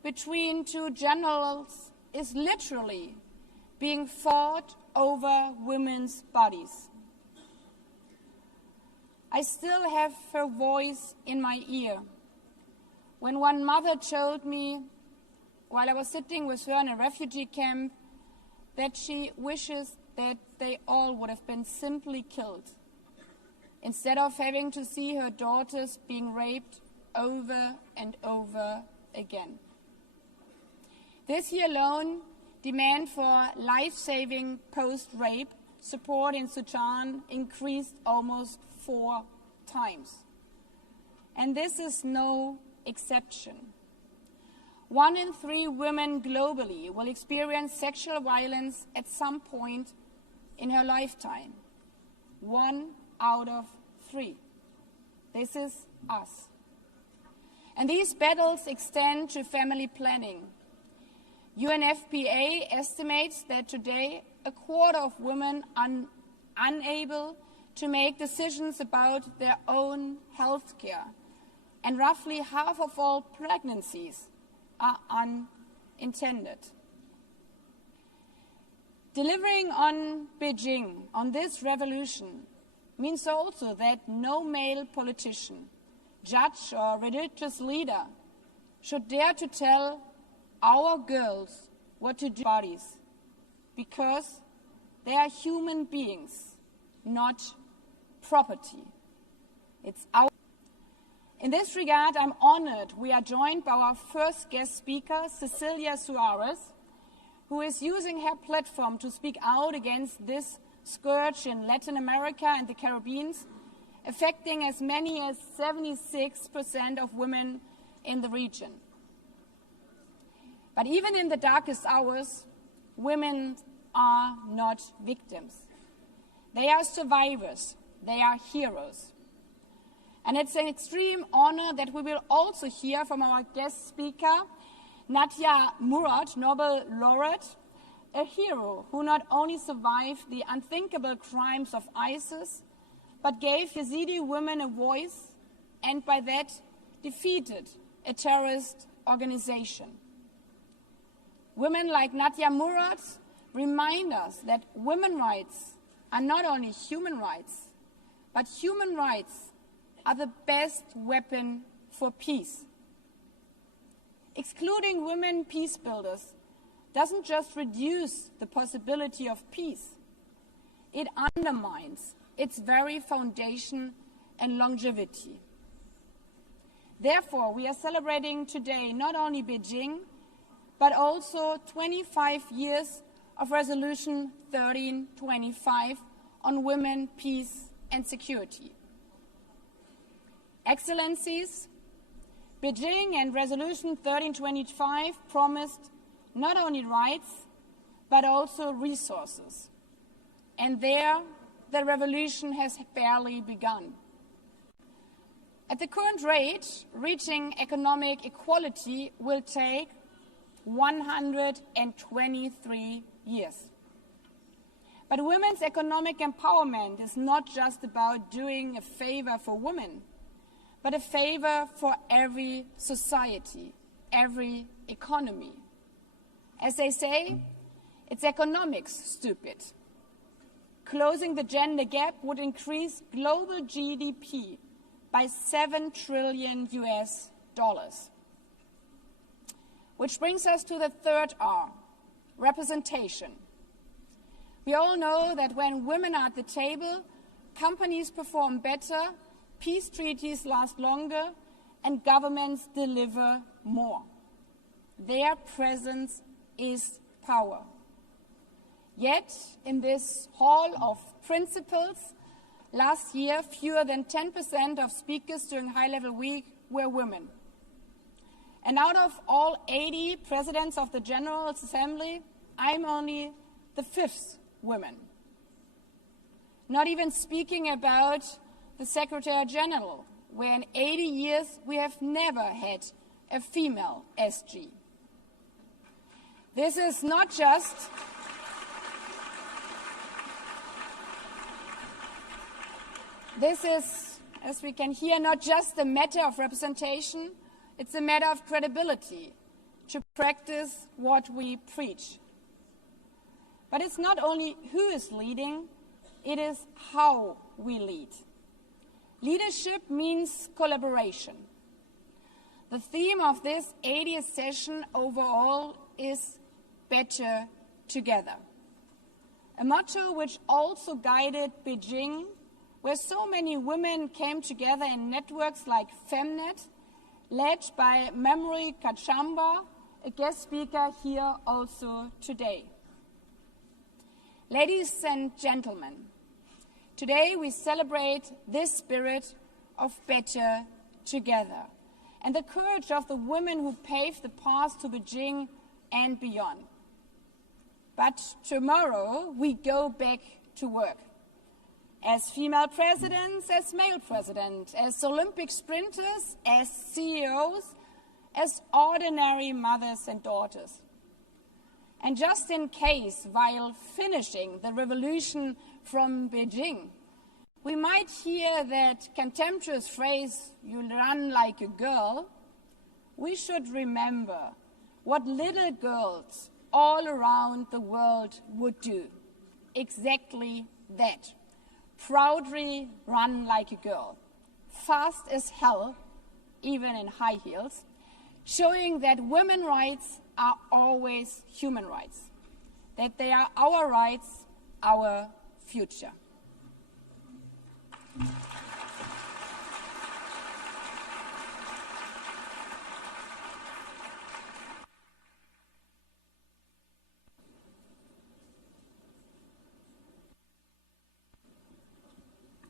between two generals is literally being fought over women's bodies. I still have her voice in my ear when one mother told me, while I was sitting with her in a refugee camp, that she wishes that they all would have been simply killed instead of having to see her daughters being raped over and over again. This year alone, demand for life-saving post-rape support in Sudan increased almost 4 times. And this is no exception. 1 in 3 women globally will experience sexual violence at some point in her lifetime. 1 out of 3. This is us. And these battles extend to family planning. UNFPA estimates that today a quarter of women are unable to make decisions about their own health care, and roughly half of all pregnancies are unintended. Delivering on Beijing, on this revolution, means also that no male politician, judge or religious leader should dare to tell our girls what to do with their bodies, because they are human beings, not property. It's our. In this regard, I'm honored we are joined by our first guest speaker, Cecilia Suarez, who is using her platform to speak out against this scourge in Latin America and the Caribbean, affecting as many as 76% of women in the region. But even in the darkest hours, women are not victims. They are survivors. They are heroes. And it's an extreme honor that we will also hear from our guest speaker, Nadia Murad, Nobel laureate, a hero who not only survived the unthinkable crimes of ISIS, but gave Yazidi women a voice and by that defeated a terrorist organization. Women like Nadia Murad remind us that women's rights are not only human rights, but human rights are the best weapon for peace. Excluding women peace builders doesn't just reduce the possibility of peace, it undermines its very foundation and longevity. Therefore, we are celebrating today not only Beijing, but also 25 years of Resolution 1325 on women, peace, and security. Excellencies, Beijing and Resolution 1325 promised not only rights, but also resources. And there, the revolution has barely begun. At the current rate, reaching economic equality will take 123 years. But women's economic empowerment is not just about doing a favor for women, but a favor for every society, every economy. As they say, it's economics, stupid. Closing the gender gap would increase global GDP by $7 trillion US. Which brings us to the third R, representation. We all know that when women are at the table, companies perform better, peace treaties last longer, and governments deliver more. Their presence is power. Yet, in this hall of principles, last year, fewer than 10% of speakers during high-level week were women. And out of all 80 presidents of the General Assembly, I'm only the 5th woman. Not even speaking about the Secretary General, where in 80 years we have never had a female SG. This is not just This is, as we can hear, not just a matter of representation, it's a matter of credibility to practice what we preach. But it's not only who is leading, it is how we lead. Leadership means collaboration. The theme of this 80th session overall is better together. A motto which also guided Beijing, where so many women came together in networks like Femnet, led by Memory Kachamba, a guest speaker here also today. Ladies and gentlemen, today we celebrate this spirit of better together and the courage of the women who paved the path to Beijing and beyond. But tomorrow we go back to work. As female presidents, as male presidents, as Olympic sprinters, as CEOs, as ordinary mothers and daughters. And just in case, while finishing the revolution from Beijing, we might hear that contemptuous phrase, "you run like a girl," we should remember what little girls all around the world would do. Exactly that. Proudly run like a girl, fast as hell, even in high heels, showing that women's rights are always human rights, that they are our rights, our future.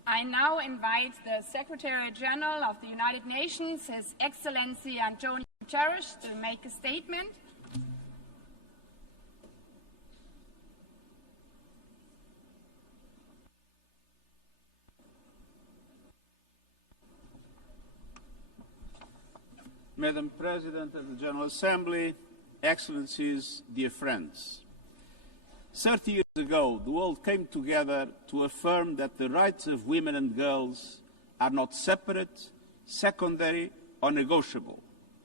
I now invite the Secretary General of the United Nations, His Excellency Antonio Guterres, to make a statement. Madam President of the General Assembly, Excellencies, dear friends. 30 years ago, the world came together to affirm that the rights of women and girls are not separate, secondary, or negotiable.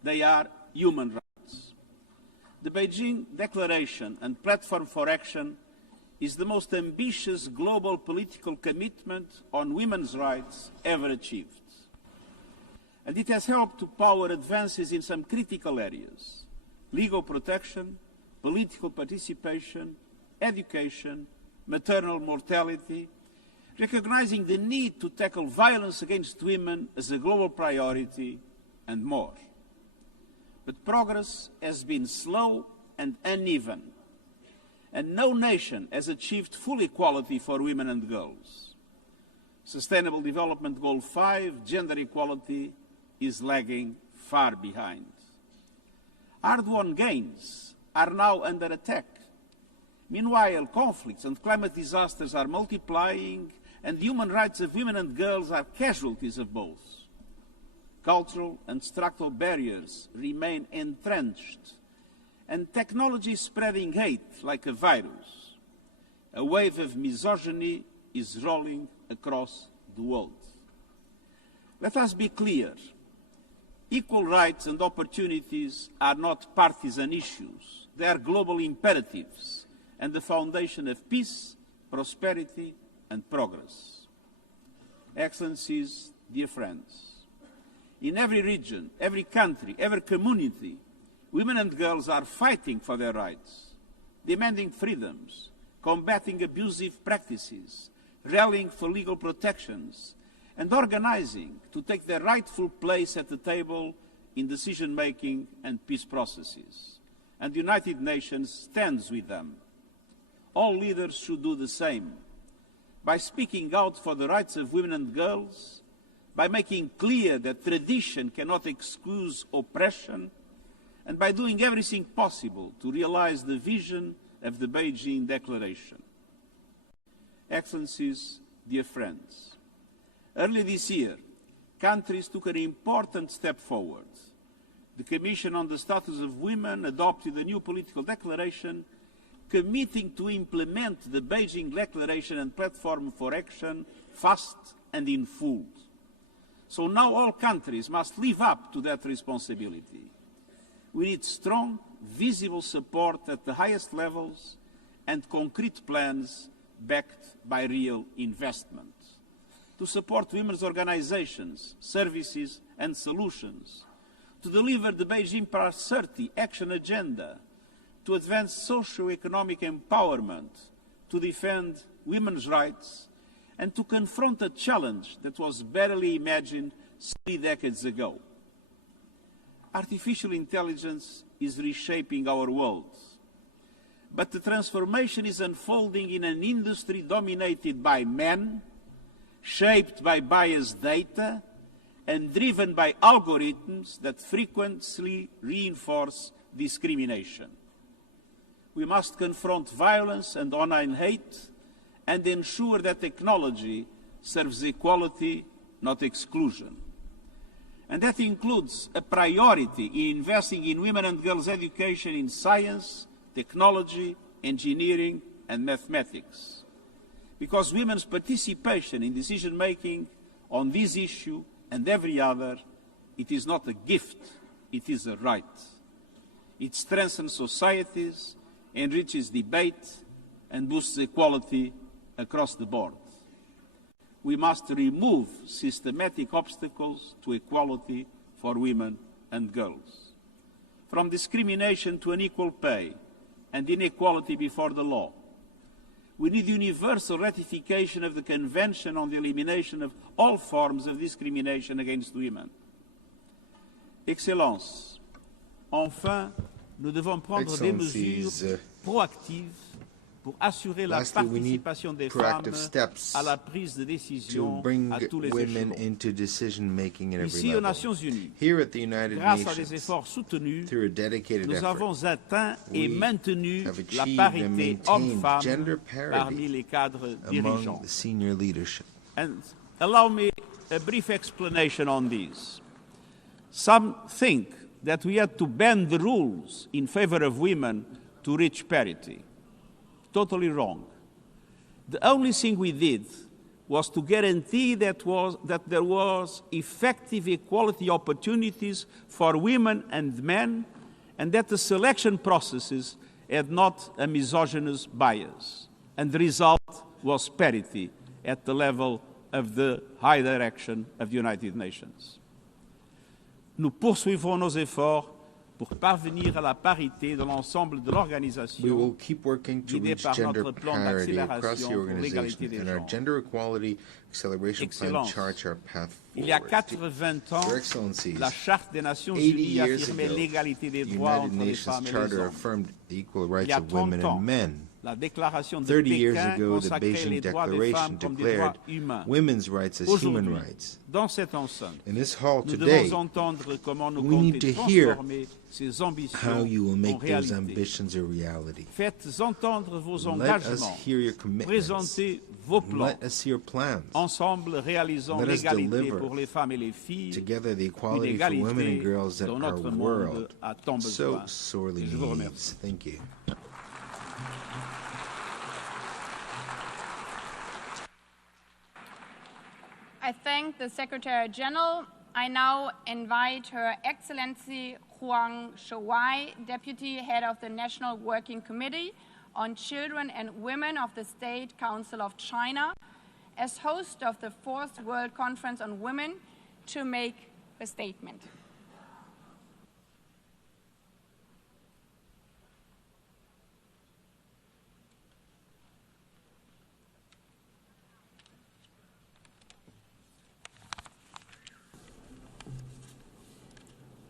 They are human rights. The Beijing Declaration and Platform for Action is the most ambitious global political commitment on women's rights ever achieved. And it has helped to power advances in some critical areas: legal protection, political participation, education, maternal mortality, recognizing the need to tackle violence against women as a global priority, and more. But progress has been slow and uneven, and no nation has achieved full equality for women and girls. Sustainable Development Goal 5, gender equality, is lagging far behind. Hard-won gains are now under attack. Meanwhile, conflicts and climate disasters are multiplying, and the human rights of women and girls are casualties of both. Cultural and structural barriers remain entrenched, and technology is spreading hate like a virus. A wave of misogyny is rolling across the world. Let us be clear. Equal rights and opportunities are not partisan issues. They are global imperatives and the foundation of peace, prosperity, and progress. Excellencies, dear friends, in every region, every country, every community, women and girls are fighting for their rights, demanding freedoms, combating abusive practices, rallying for legal protections, and organizing to take their rightful place at the table in decision-making and peace processes. And the United Nations stands with them. All leaders should do the same, by speaking out for the rights of women and girls, by making clear that tradition cannot excuse oppression, and by doing everything possible to realize the vision of the Beijing Declaration. Excellencies, dear friends, early this year, countries took an important step forward. The Commission on the Status of Women adopted a new political declaration committing to implement the Beijing Declaration and Platform for Action fast and in full. So now all countries must live up to that responsibility. We need strong, visible support at the highest levels and concrete plans backed by real investment. To support women's organizations, services and solutions, to deliver the Beijing Plus 30 action agenda, to advance socio-economic empowerment, to defend women's rights, and to confront a challenge that was barely imagined 3 decades ago. Artificial intelligence is reshaping our world, but the transformation is unfolding in an industry dominated by men, shaped by biased data, and driven by algorithms that frequently reinforce discrimination. We must confront violence and online hate and ensure that technology serves equality, not exclusion. And that includes a priority in investing in women and girls' education in science, technology, engineering, and mathematics. Because women's participation in decision-making on this issue and every other, it is not a gift, it is a right. It strengthens societies, enriches debate, and boosts equality across the board. We must remove systematic obstacles to equality for women and girls. From discrimination to unequal pay and inequality before the law. We need universal ratification of the Convention on the Elimination of all forms of discrimination against women. Excellences, enfin, nous devons prendre des mesures proactives pour assurer la participation des femmes à la prise de décision à tous les échelons. Ici, aux Nations Unies, grâce à des efforts soutenus, nous avons atteint et maintenu la parité hommes-femmes parmi les cadres dirigeants. And allow me a brief explanation on this. Some think that we had to bend the rules in favor of women to reach parity. Totally wrong. The only thing we did was to guarantee that there was effective equality opportunities for women and men, and that the selection processes had not a misogynist bias. And the result was parity at the level of the high direction of the United Nations. Nous poursuivrons nos efforts pour parvenir à la parité dans l'ensemble de l'organisation, guidée par notre plan d'accélération pour l'égalité des genres. Excellence, il y a 80 ans, la Charte des Nations Unies affirmait l'égalité des droits entre les femmes et les hommes. Il y a 30 ans, la déclaration de Pékin consacrait les droits des femmes comme des droits humains. Aujourd'hui, dans cette enceinte, nous devons entendre comment nous comptez transformer ces ambitions en réalité. Faites entendre vos engagements, présentez vos plans. Ensemble, réalisons l'égalité pour les femmes et les filles, une égalité dont notre monde a tant besoin. Je vous remercie. I thank the Secretary General I now invite Her Excellency Huang Shouwei, Deputy Head of the National Working Committee on Children and Women of the State Council of China, as host of the 4th World Conference on Women, to make a statement.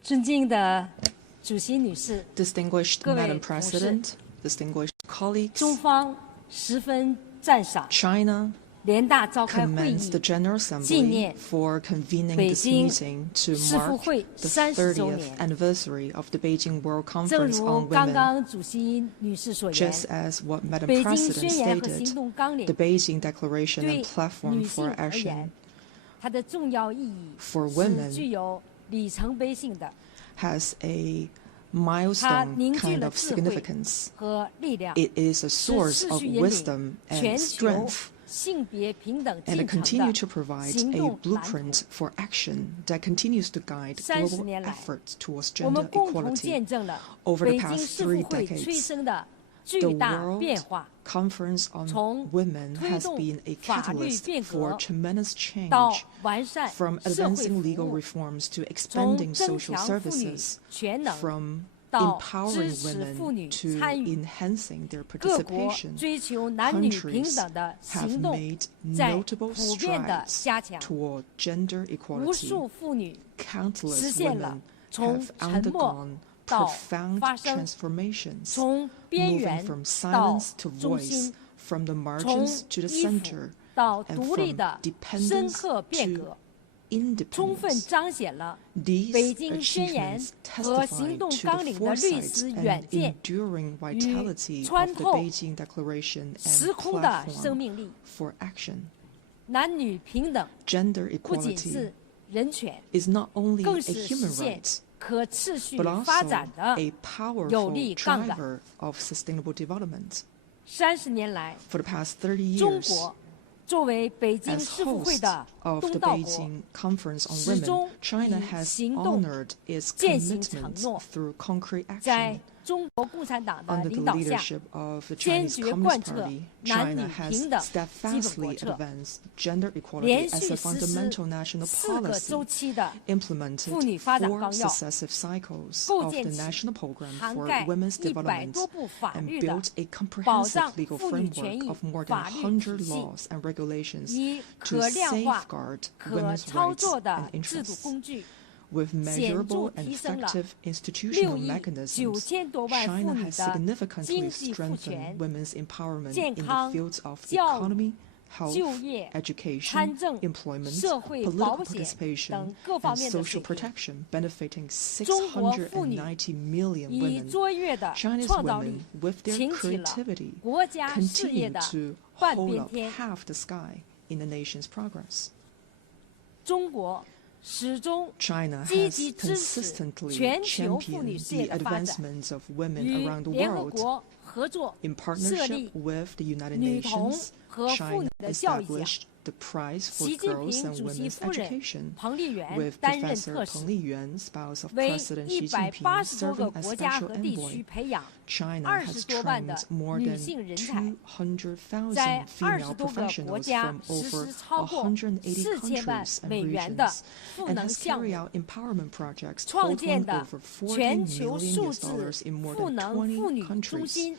尊敬的主席女士， Distinguished 各位 Madam 同事， President, distinguished colleagues, 中方十分赞赏 China 联大召开会 commends 议 the General 纪 Assembly 念 for convening 北 this 京 meeting to 世妇 mark 会 the 30周 30th 年。 anniversary of the Beijing World 正 Conference 如 on 刚 Women. 刚主席女士所言， Just as what Madam 北京 President 宣言和行 stated, 动纲领 the Beijing Declaration 对 and Platform 女性 for 而 Action 言，它的重要意义 for 是 women 具有里程碑性的， has a 它 milestone 凝聚 kind 了 of 智慧 significance. 和力量， It is a 是 source 世 of 序引 wisdom 领 and 全球 strength, 性别平等 and 进 it 程 continue 的 to provide 行 a 动蓝图。 blueprint for action that continues to guide 30 global 年来， efforts towards 我 gender 们共同 equality. 见证了 Over 北 the 京 past 世 3妇会催 decades, 生的 the 巨大变 World 化， Conference on 从 Women 推 has 动 been a 法律 catalyst 变 for 革 tremendous 到 change, 完善 from 社会 advancing 服 legal 务， reforms to 从 expanding 增 social 强妇女 services, 权能 from 到 empowering 支持妇 women 女 to 参与。 enhancing their 各国 participation. 追求男女平 Countries 等的 have 行动 made 在 notable 普遍的 strides 加强， toward gender 无 equality. 数妇女 Countless 实现了 women 从 have 沉默 undergone 到 profound 发声， transformations, 从边 moving 缘 from 到 silence to 中 voice, 心， from the 从 margins to the 依附 center, 到 and 独立 from 的深 dependence 刻变 to 革，充分 independence. 彰显了 These 北京宣言 achievements 和行 testify 动 to 纲 the 领的历 foresight 史 and 远见 enduring 与 vitality 穿 of the 透 Beijing Declaration 时 and 空的生 platform 命力。 for action. 男女平等 Gender 不仅 equality 是人权， is not only 更 a 是实 human 现 right, 可持续 but 发 also 展的 a 有 powerful 力杠杆。 driver of sustainable development. 30年来， For the past 30中 years, 国作为北京 as 世妇会 host 的 of 东 the 道国， Beijing Conference on 始 Women, 终 China 以 has 行动 honored its 践行承 commitment 诺， through concrete 在 action. 中国共产党的 Under 领 the 导下， leadership of the 坚 Chinese 决贯 Communist 彻 Party, 男 China 女 has 平等基本 steadfastly 国策， advanced gender equality 连 as 续 a 实施 fundamental national 4个周 policy, 期的 implemented 妇女发展 4纲要， successive cycles 构 of 建 the 起 national program 涵 for 盖 women's 100 development 多部法 and 律的 built a 保 comprehensive 障 legal 妇女权 framework 益 of more than 法律体 100系， laws and regulations 以 to 可量化、 safeguard 可 women's 操 rights 作 and 的制度 interests. 工具， With 显著 measurable and 提升了 effective institutional 6亿 mechanisms, 9000多万妇 China 女 has 的 significantly 经济赋 strengthened 权、 women's empowerment 健 in the 康、 fields of 教育、 economy, health, 就业、 education, 参政、 employment, 社会 political 保险 participation, 等各方 and 面的 social 水平。 protection, benefiting 中国妇女690 million 以 women. 卓越的 China's 创造力 women, with their 擎起了 creativity, 国家事业 continue 的 to 半 hold 边 up 天。 half the sky in the nation's progress. 中国始终 China 积 has 极支持 consistently 全球妇女 championed 事业 the 的发展， advancements of women 与 around the 联合 world. 国合作 In 设 partnership 立 with the United 女童 Nations, 和妇 China 女的教育奖。 established the Prize for 习近 Girls 平 and 主席 Women's 夫人 Education, 彭丽媛 with 担任 Professor 特使 Peng， Liyuan, spouse of 为 President Xi Jinping, 180多个 serving as 国家 special 和地区 envoy. 培养 China has 20多万的 trained more 女 than 性人才， 200,000 在 female 20多个国 professionals 家 from 实 over 施超过180 4000万 countries and 美元的 regions, 赋 and 能 has 项 carried 目， out empowerment projects 创建 totaling 的 over 全 $40 球 million 数字 in more 赋 than 能 20妇女中 countries. 心，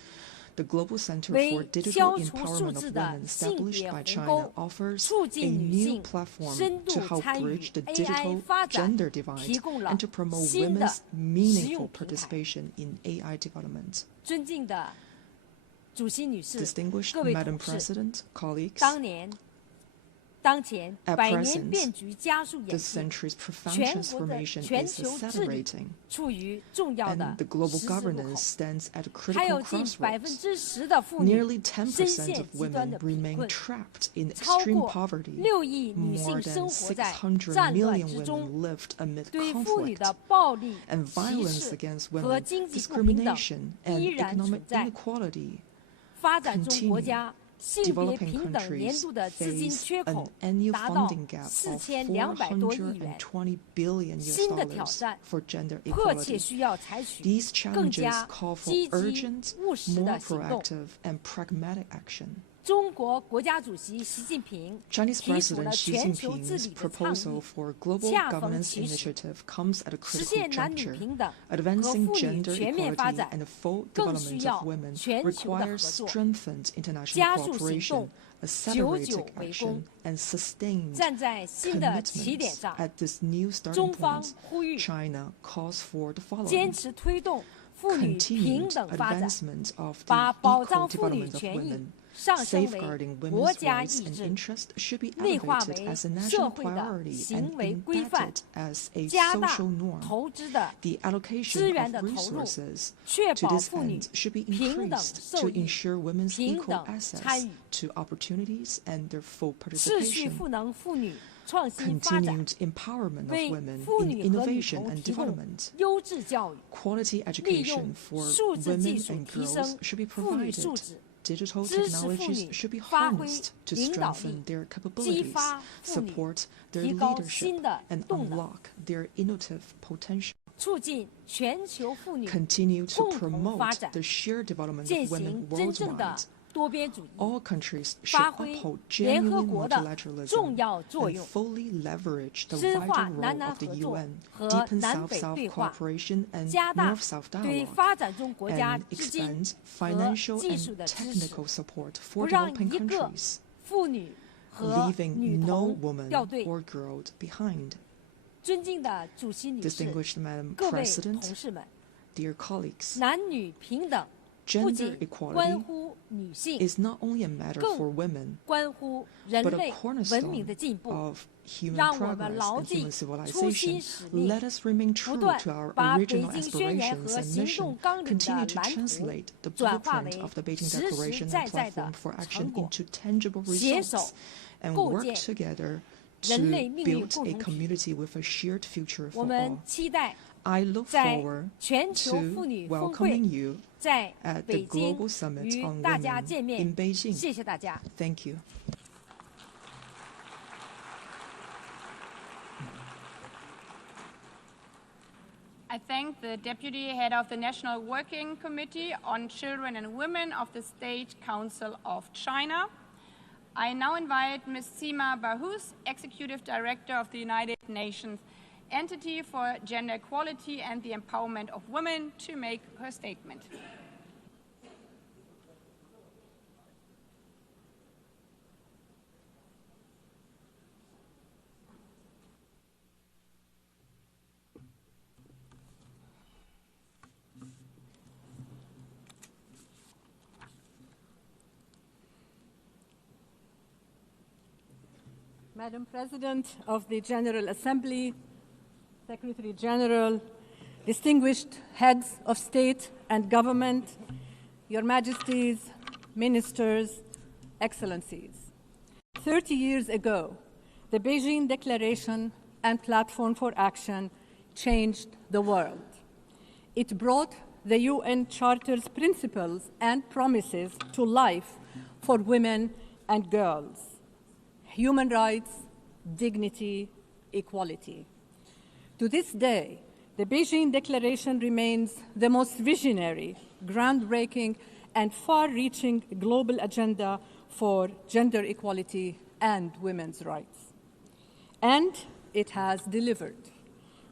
The Global Center for 为 Digital 消除数 Empowerment 字 of 的 Women 性 established 别 by 鸿 China 沟， offers 促 a 进女 new 性 platform 深 to 度 help 参与 bridge the AI digital 发展， gender 提 divide 供了 and to promote 新的 women's 实 meaningful 用平台。 participation in AI development. 尊敬的主席女士、 Distinguished 各位 Madam 同事， President, colleagues, 当前 At 百年 present, 变局加速 the 演进， century's profound 全国的 transformation 全 is 球治理 accelerating, 处于重要的 and the global 十字路口 governance。stands at a 还有 critical 近 crossroads. 10%的妇女 Nearly 深 10% 陷 of 极端 women 的贫 remain 困， trapped in 超 extreme 过 poverty. 6亿女 More 性 than 生活在600战乱 million 之中， women lived amid 对妇女 conflict, 的暴力、 and 歧 violence 视 against 和 women, 经济不平等 discrimination, 依 and 然存 economic 在。 inequality 发展中国 continue 家 developing countries face an annual funding gap of $420 billion for gender equality. These challenges call for urgent, more proactive, and pragmatic action. Chinese President Xi Jinping's proposal for global governance initiative comes at a critical juncture. Advancing gender equality and the full development of women requires strengthened international cooperation, accelerated action, and sustained commitments. At this new starting point, China calls for the following: continued advancement of the equal development of women. Safeguarding women's rights and interests should be elevated as a national priority and embedded as a social norm. The allocation of resources to this end should be increased to ensure women's equal access to opportunities and their full participation. Continued empowerment of women in innovation and development. Quality education for women and girls should be provided. Digital technologies should be harnessed to strengthen their capabilities, support their leadership, and unlock their innovative potential. Continue to promote the shared development of women worldwide. All countries should uphold genuine multilateralism and fully leverage the vital role of the UN, deepen South-South cooperation and North-South dialogue, and expand financial and technical support for developing countries, leaving no woman or girl behind. Distinguished Madam President, dear colleagues, gender equality is not only a matter for women, but a cornerstone of human progress and human civilization. Let us remain true to our original aspirations and mission, continue to translate the blueprint of the Beijing Declaration and platform for action into tangible results, and work together to build a community with a shared future for all. I look forward to welcoming you at the Global Summit on Women in Beijing. Thank you. I thank the Deputy Head of the National Working Committee on Children and Women of the State Council of China. I now invite Ms. Sima Bahous, Executive Director of the United Nations Entity for Gender Equality and the Empowerment of Women, to make her statement. Madam President of the General Assembly, Secretary General, distinguished heads of state and government, Your Majesties, ministers, excellencies. 30 years ago, the Beijing Declaration and Platform for Action changed the world. It brought the UN Charter's principles and promises to life for women and girls: human rights, dignity, equality. To this day, the Beijing Declaration remains the most visionary, groundbreaking, and far-reaching global agenda for gender equality and women's rights. And it has delivered.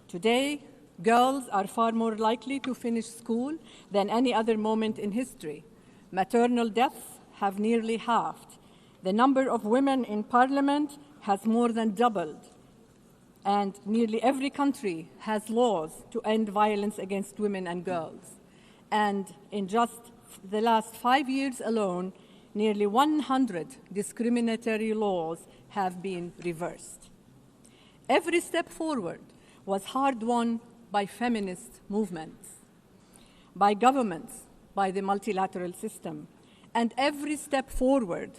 Today, girls are far more likely to finish school than any other moment in history. Maternal deaths have nearly halved. The number of women in parliament has more than doubled. And nearly every country has laws to end violence against women and girls. And in just the last 5 years alone, nearly 100 discriminatory laws have been reversed. Every step forward was hard-won by feminist movements, by governments, by the multilateral system. And every step forward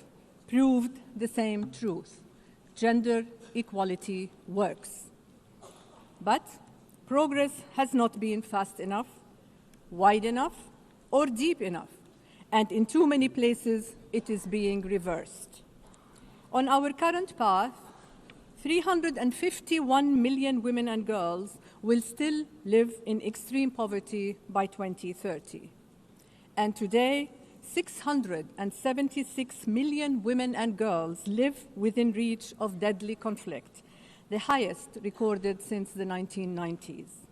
proved the same truth: gender equality works. But progress has not been fast enough, wide enough, or deep enough. and in too many places it is being reversed. On our current path, 351 million women and girls will still live in extreme poverty by 2030. And today, 676 million women and girls live within reach of deadly conflict, the highest recorded since the 1990s.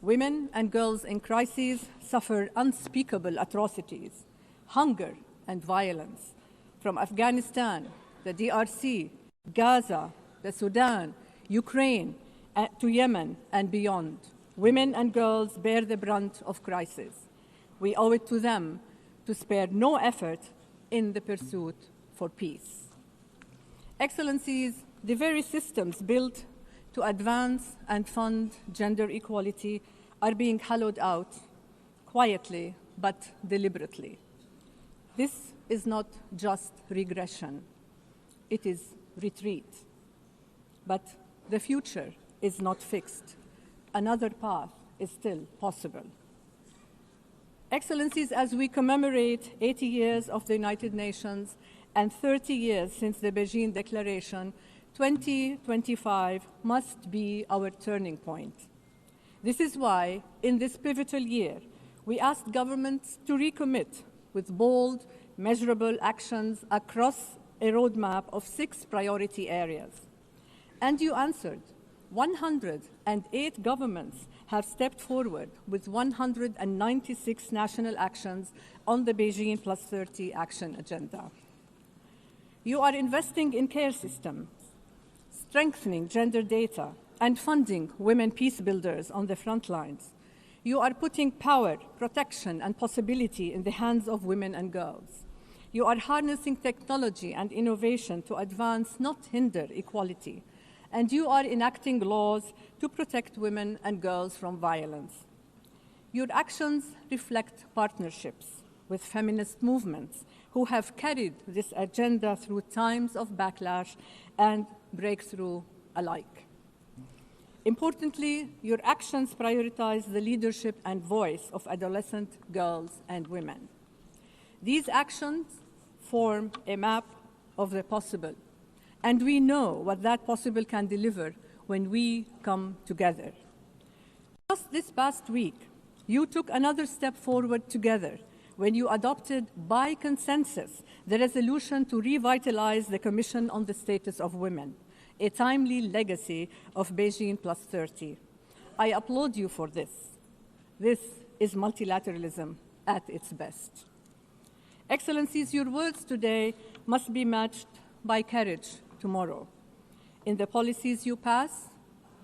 Women and girls in crises suffer unspeakable atrocities, hunger and violence, from Afghanistan, the DRC, Gaza, the Sudan, Ukraine, to Yemen and beyond. Women and girls bear the brunt of crisis. We owe it to them to spare no effort in the pursuit for peace. Excellencies, the very systems built to advance and fund gender equality are being hollowed out quietly but deliberately. This is not just regression, it is retreat. But the future is not fixed. Another path is still possible. Excellencies, as we commemorate 80 years of the United Nations and 30 years since the Beijing Declaration, 2025 must be our turning point. This is why, in this pivotal year, we asked governments to recommit with bold, measurable actions across a roadmap of 6 priority areas. And you answered. 108 governments have stepped forward with 196 national actions on the Beijing Plus 30 action agenda. You are investing in care systems, strengthening gender data, and funding women peace builders on the front lines. You are putting power, protection, and possibility in the hands of women and girls. You are harnessing technology and innovation to advance, not hinder, equality. And you are enacting laws to protect women and girls from violence. Your actions reflect partnerships with feminist movements who have carried this agenda through times of backlash and breakthrough alike. Importantly, your actions prioritize the leadership and voice of adolescent girls and women. These actions form a map of the possible, and we know what that possible can deliver when we come together. Just this past week, you took another step forward together when you adopted by consensus the resolution to revitalize the Commission on the Status of Women, a timely legacy of Beijing Plus 30. I applaud you for this. This is multilateralism at its best. Excellencies, your words today must be matched by courage tomorrow. In the policies you pass,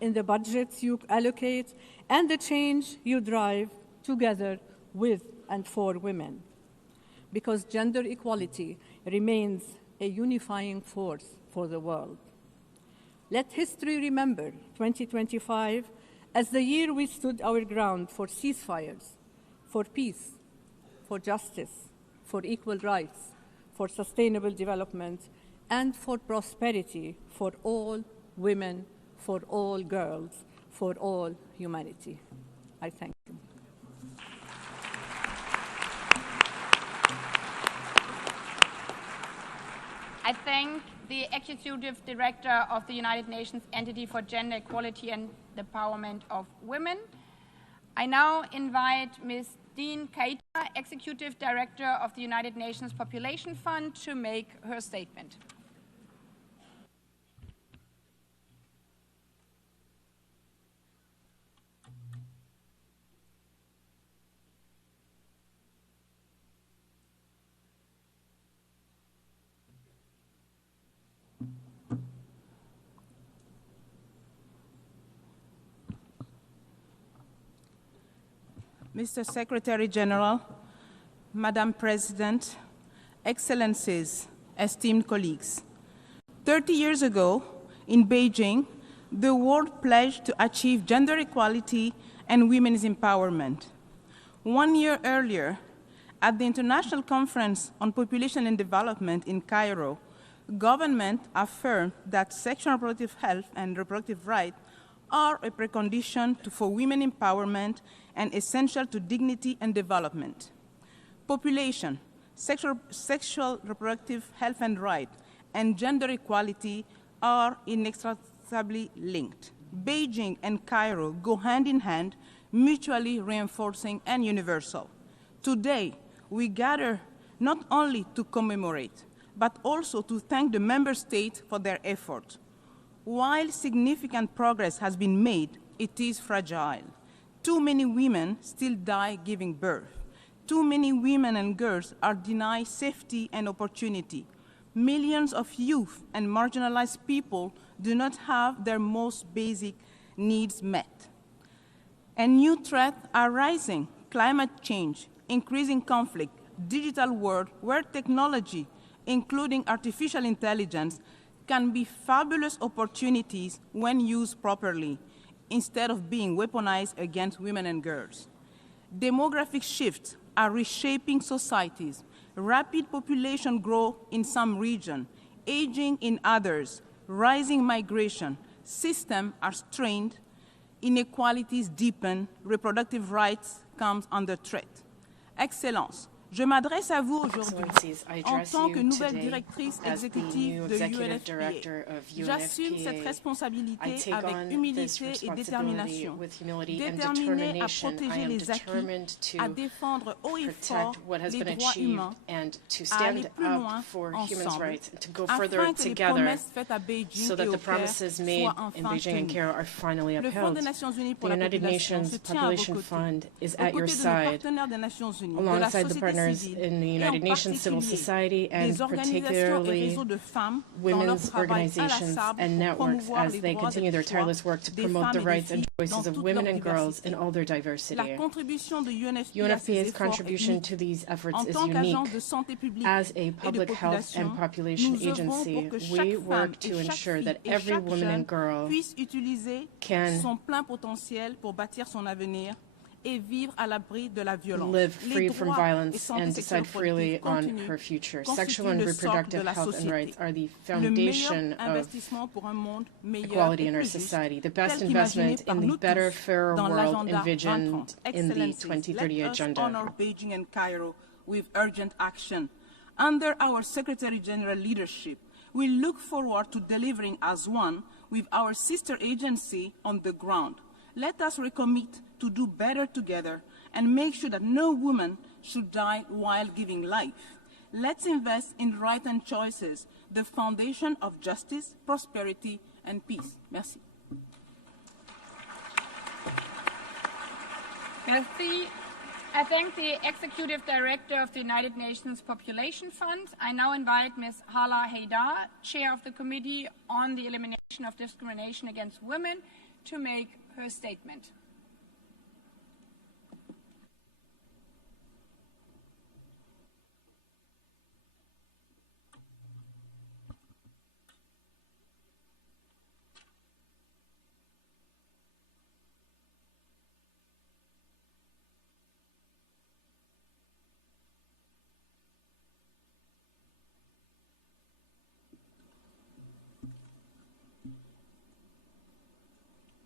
in the budgets you allocate, and the change you drive together with and for women. Because gender equality remains a unifying force for the world. Let history remember 2025 as the year we stood our ground for ceasefires, for peace, for justice, for equal rights, for sustainable development, and for prosperity for all women, for all girls, for all humanity. I thank you. I thank the Executive Director of the United Nations Entity for Gender Equality and the Empowerment of Women. I now invite Ms. Ke-80, Executive Director of the United Nations Population Fund, to make her statement. Mr. Secretary General, Madam President, Excellencies, esteemed colleagues. 30 years ago, in Beijing, the world pledged to achieve gender equality and women's empowerment. 1 year earlier, at the International Conference on Population and Development in Cairo, government affirmed that sexual and reproductive health and reproductive rights are a precondition for women empowerment and essential to dignity and development. Population, sexual reproductive health and rights, and gender equality are inextricably linked. Beijing and Cairo go hand in hand, mutually reinforcing and universal. Today, we gather not only to commemorate, but also to thank the member states for their effort. While significant progress has been made, it is fragile. Too many women still die giving birth. Too many women and girls are denied safety and opportunity. Millions of youth and marginalized people do not have their most basic needs met. And new threats are rising: climate change, increasing conflict, digital world where technology, including artificial intelligence, can be fabulous opportunities when used properly, instead of being weaponized against women and girls. Demographic shifts are reshaping societies. Rapid population growth in some regions, aging in others, rising migration. Systems are strained, inequalities deepen, reproductive rights come under threat. Excellences, je m'adresse à vous aujourd'hui en tant que nouvelle directrice exécutive de UNFPA. J'assume cette responsabilité avec humilité et détermination, déterminée à protéger les acquis, à défendre haut et fort les droits humains, à aller plus loin ensemble, afin que les promesses faites à Beijing et au Caire soient enfin tenues. Le Fonds des Nations Unies pour la population se tient à vos côtés, aux côtés de nos partenaires des Nations Unies, de la société in the United Nations, civil society, and particularly women's organizations and networks as they continue their tireless work to promote the rights and choices of women and girls in all their diversity. UNFPA's contribution to these efforts is unique. As a public health and population agency, we work to ensure that every woman and girl can live free from violence and decide freely on her future. Sexual and reproductive health and rights are the foundation of equality in our society, the best investment in the better, fairer world envisioned in the 2030 Agenda. Beijing and Cairo with urgent action. Under our Secretary General leadership, we look forward to delivering as one with our sister agency on the ground. Let us recommit to do better together and make sure that no woman should die while giving life. Let's invest in right and choices, the foundation of justice, prosperity, and peace. Merci. Merci. I thank the Executive Director of the United Nations Population Fund. I now invite Ms. Hala Haidar, Chair of the Committee on the Elimination of Discrimination Against Women, to make her statement.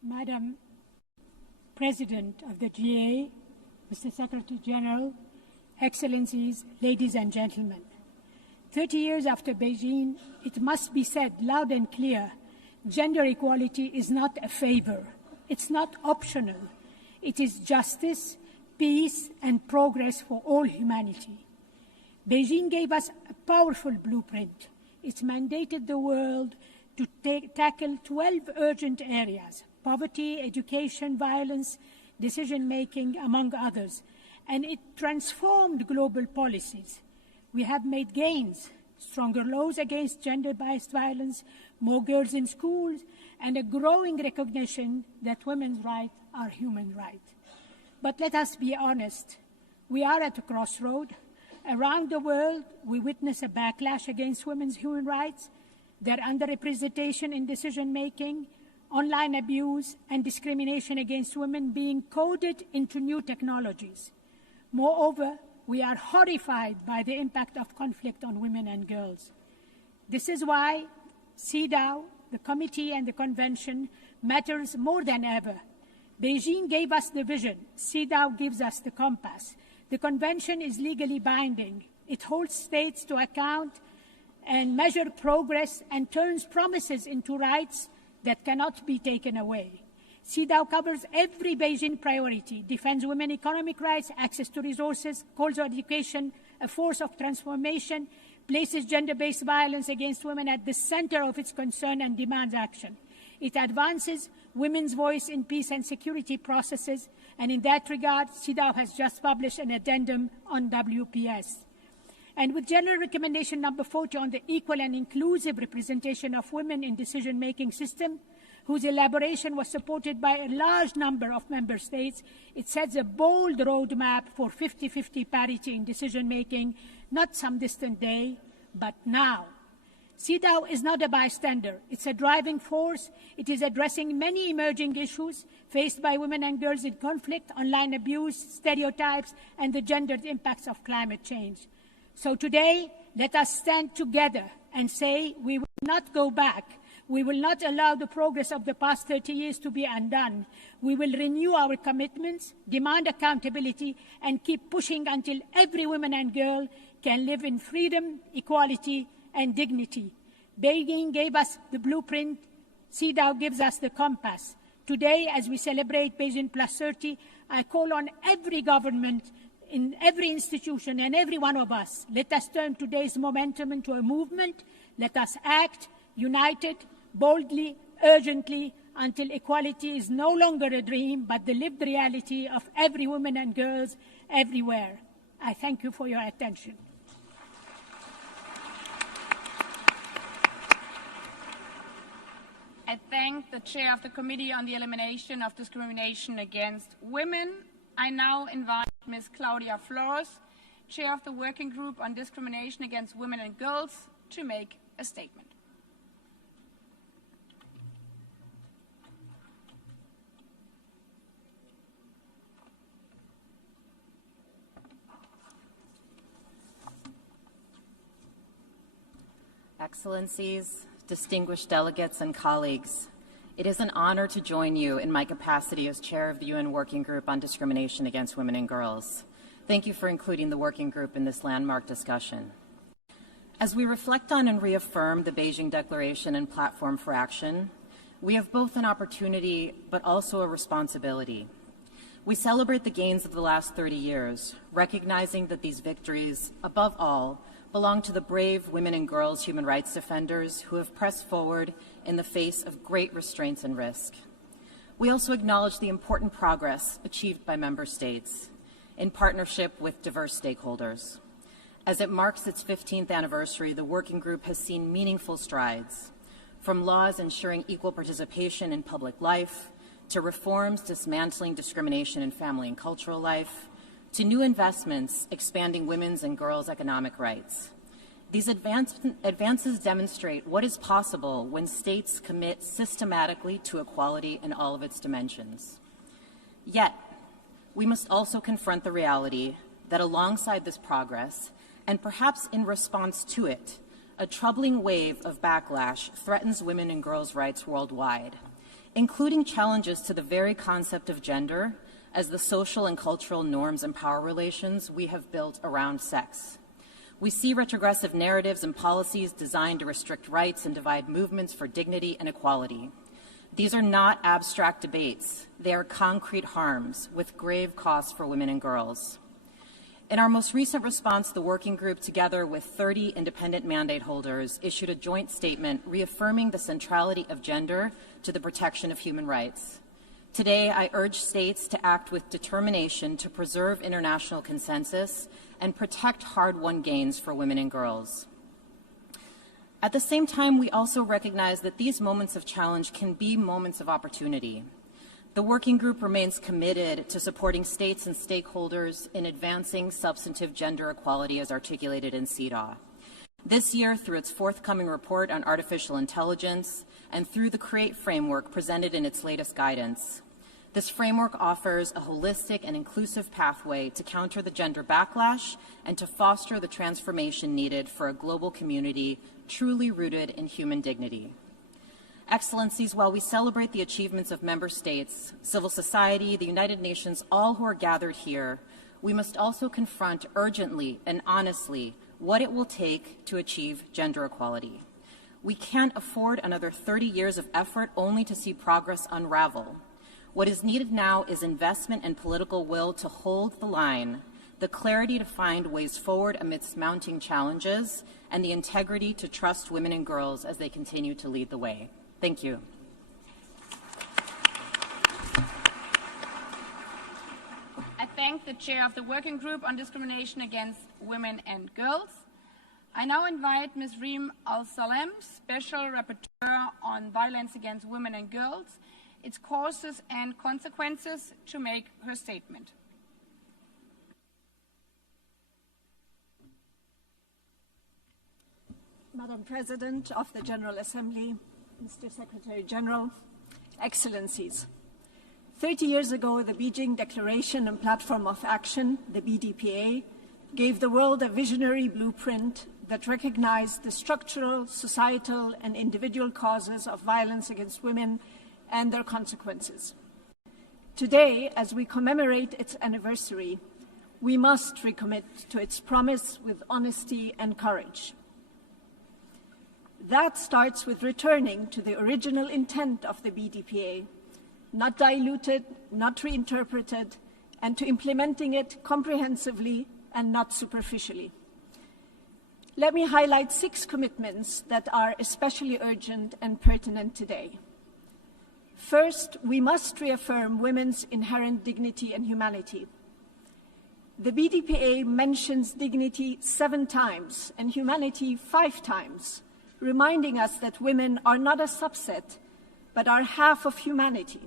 Madam President of the GA, Mr. Secretary General, Excellencies, ladies and gentlemen. 30 years after Beijing, it must be said loud and clear, gender equality is not a favor. It's not optional. It is justice, peace, and progress for all humanity. Beijing gave us a powerful blueprint. It mandated the world to tackle 12 urgent areas: poverty, education, violence, decision-making, among others, and it transformed global policies. We have made gains: stronger laws against gender-based violence, more girls in schools, and a growing recognition that women's rights are human rights. But let us be honest, we are at a crossroad. Around the world, we witness a backlash against women's human rights, their underrepresentation in decision-making, online abuse, and discrimination against women being coded into new technologies. Moreover, we are horrified by the impact of conflict on women and girls. This is why CEDAW, the committee and the convention, matters more than ever. Beijing gave us the vision. CEDAW gives us the compass. The convention is legally binding. It holds states to account and measures progress and turns promises into rights that cannot be taken away. CEDAW covers every Beijing priority, defends women's economic rights, access to resources, calls for education, a force of transformation, places gender-based violence against women at the center of its concern and demands action. It advances women's voice in peace and security processes, and in that regard, CEDAW has just published an addendum on WPS. And with General Recommendation number 40 on the equal and inclusive representation of women in decision-making system, whose elaboration was supported by a large number of member states, it sets a bold roadmap for 50-50 parity in decision-making, not some distant day, but now. CEDAW is not a bystander. It's a driving force. It is addressing many emerging issues faced by women and girls in conflict, online abuse, stereotypes, and the gendered impacts of climate change. So today, let us stand together and say we will not go back. We will not allow the progress of the past 30 years to be undone. We will renew our commitments, demand accountability, and keep pushing until every woman and girl can live in freedom, equality, and dignity. Beijing gave us the blueprint. CEDAW gives us the compass. Today, as we celebrate Beijing Plus 30, I call on every government, in every institution, and every one of us. Let us turn today's momentum into a movement. Let us act united, boldly, urgently, until equality is no longer a dream, but the lived reality of every woman and girls everywhere. I thank you for your attention. I thank the chair of the Committee on the Elimination of Discrimination Against Women. I now invite Ms. Claudia Flores, chair of the Working Group on Discrimination Against Women and Girls, to make a statement. Excellencies, distinguished delegates and colleagues, it is an honor to join you in my capacity as chair of the UN Working Group on Discrimination Against Women and Girls. Thank you for including the working group in this landmark discussion. As we reflect on and reaffirm the Beijing Declaration and Platform for Action, we have both an opportunity but also a responsibility. We celebrate the gains of the last 30 years, recognizing that these victories, above all, belong to the brave women and girls human rights defenders who have pressed forward in the face of great restraints and risk. We also acknowledge the important progress achieved by member states in partnership with diverse stakeholders. As it marks its 15th anniversary, the working group has seen meaningful strides, from laws ensuring equal participation in public life, to reforms dismantling discrimination in family and cultural life, to new investments expanding women's and girls' economic rights. These advances demonstrate what is possible when states commit systematically to equality in all of its dimensions. Yet, we must also confront the reality that alongside this progress, and perhaps in response to it, a troubling wave of backlash threatens women and girls' rights worldwide, including challenges to the very concept of gender as the social and cultural norms and power relations we have built around sex. We see retrogressive narratives and policies designed to restrict rights and divide movements for dignity and equality. These are not abstract debates. They are concrete harms with grave costs for women and girls. In our most recent response, the working group, together with 30 independent mandate holders, issued a joint statement reaffirming the centrality of gender to the protection of human rights. Today, I urge states to act with determination to preserve international consensus and protect hard-won gains for women and girls. At the same time, we also recognize that these moments of challenge can be moments of opportunity. The working group remains committed to supporting states and stakeholders in advancing substantive gender equality as articulated in CEDAW. This year, through its forthcoming report on artificial intelligence and through the CREATE framework presented in its latest guidance, this framework offers a holistic and inclusive pathway to counter the gender backlash and to foster the transformation needed for a global community truly rooted in human dignity. Excellencies, while we celebrate the achievements of member states, civil society, the United Nations, all who are gathered here, we must also confront urgently and honestly what it will take to achieve gender equality. We can't afford another 30 years of effort only to see progress unravel. What is needed now is investment and political will to hold the line, the clarity to find ways forward amidst mounting challenges, and the integrity to trust women and girls as they continue to lead the way. Thank you. I thank the chair of the Working Group on Discrimination Against Women and Girls. I now invite Ms. Reem Al-Salem, Special Rapporteur on Violence Against Women and Girls, its causes and consequences, to make her statement. Madam President of the General Assembly, Mr. Secretary General, Excellencies. 30 years ago, the Beijing Declaration and Platform of Action, the BDPA, gave the world a visionary blueprint that recognized the structural, societal, and individual causes of violence against women and their consequences. Today, as we commemorate its anniversary, we must recommit to its promise with honesty and courage. That starts with returning to the original intent of the BDPA, not diluted, not reinterpreted, and to implementing it comprehensively and not superficially. Let me highlight 6 commitments that are especially urgent and pertinent today. First, we must reaffirm women's inherent dignity and humanity. The BDPA mentions dignity 7 times and humanity 5 times, reminding us that women are not a subset, but are half of humanity.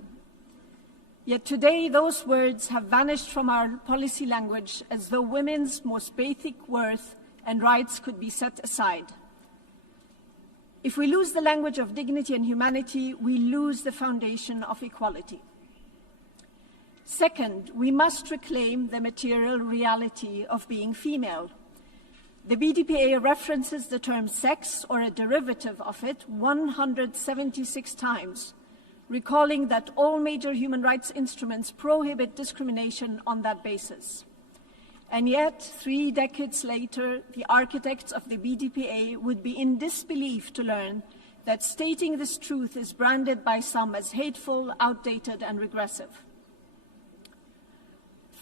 Yet today, those words have vanished from our policy language as though women's most basic worth and rights could be set aside. If we lose the language of dignity and humanity, we lose the foundation of equality. Second, we must reclaim the material reality of being female. The BDPA references the term sex or a derivative of it 176 times, recalling that all major human rights instruments prohibit discrimination on that basis. And yet, 3 decades later, the architects of the BDPA would be in disbelief to learn that stating this truth is branded by some as hateful, outdated, and regressive.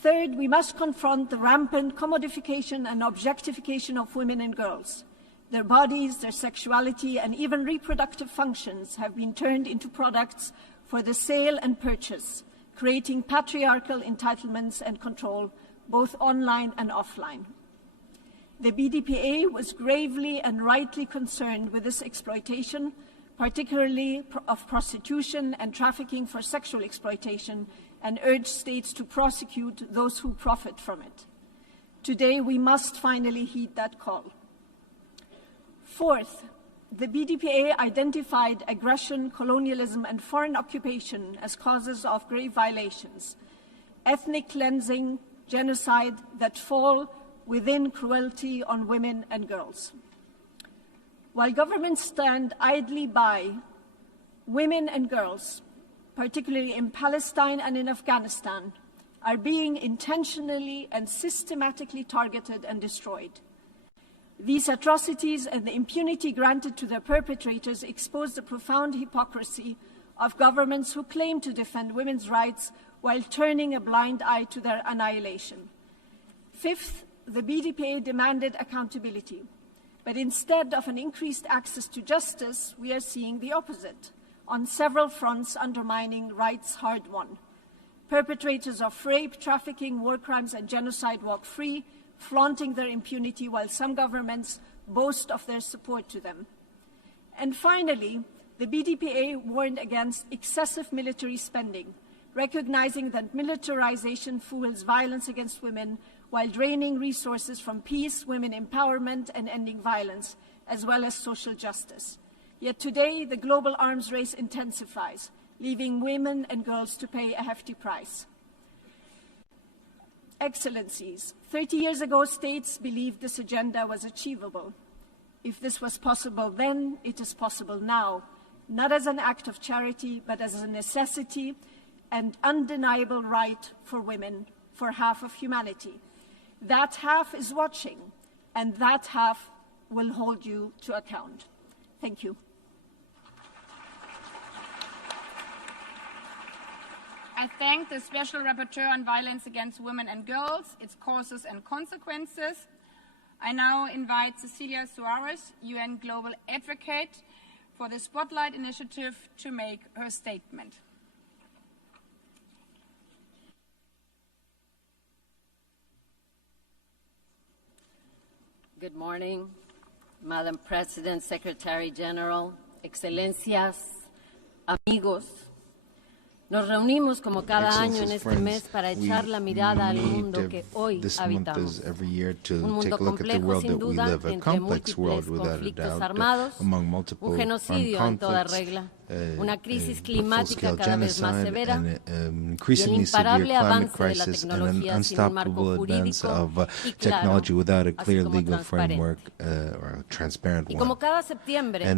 Third, we must confront the rampant commodification and objectification of women and girls. Their bodies, their sexuality, and even reproductive functions have been turned into products for the sale and purchase, creating patriarchal entitlements and control, both online and offline. The BDPA was gravely and rightly concerned with this exploitation, particularly of prostitution and trafficking for sexual exploitation, and urged states to prosecute those who profit from it. Today, we must finally heed that call. Fourth, the BDPA identified aggression, colonialism, and foreign occupation as causes of grave violations, ethnic cleansing, genocide that fall within cruelty on women and girls. While governments stand idly by, women and girls, particularly in Palestine and in Afghanistan, are being intentionally and systematically targeted and destroyed. These atrocities and the impunity granted to their perpetrators expose the profound hypocrisy of governments who claim to defend women's rights while turning a blind eye to their annihilation. Fifth, the BDPA demanded accountability. But instead of an increased access to justice, we are seeing the opposite, on several fronts undermining rights hard-won. Perpetrators of rape, trafficking, war crimes, and genocide walk free, flaunting their impunity while some governments boast of their support to them. And finally, the BDPA warned against excessive military spending, recognizing that militarization fuels violence against women while draining resources from peace, women empowerment, and ending violence, as well as social justice. Yet today, the global arms race intensifies, leaving women and girls to pay a hefty price. Excellencies, 30 years ago, states believed this agenda was achievable. If this was possible then, it is possible now, not as an act of charity, but as a necessity and undeniable right for women, for half of humanity. That half is watching, and that half will hold you to account. Thank you. I thank the Special Rapporteur on Violence Against Women and Girls, its causes and consequences. I now invite Cecilia Suarez, UN Global Advocate for the Spotlight Initiative, to make her statement. Good morning, Madam President, Secretary General, Excelencias, amigos. Nos reunimos como cada año en este mes para echar la mirada al mundo que hoy habitamos. Un mundo complejo sin duda, entre múltiples conflictos armados, un genocidio en toda regla, una crisis climática cada vez más severa y el imparable avance de la tecnología sin un marco jurídico y claro, así como transparente. Y como cada septiembre,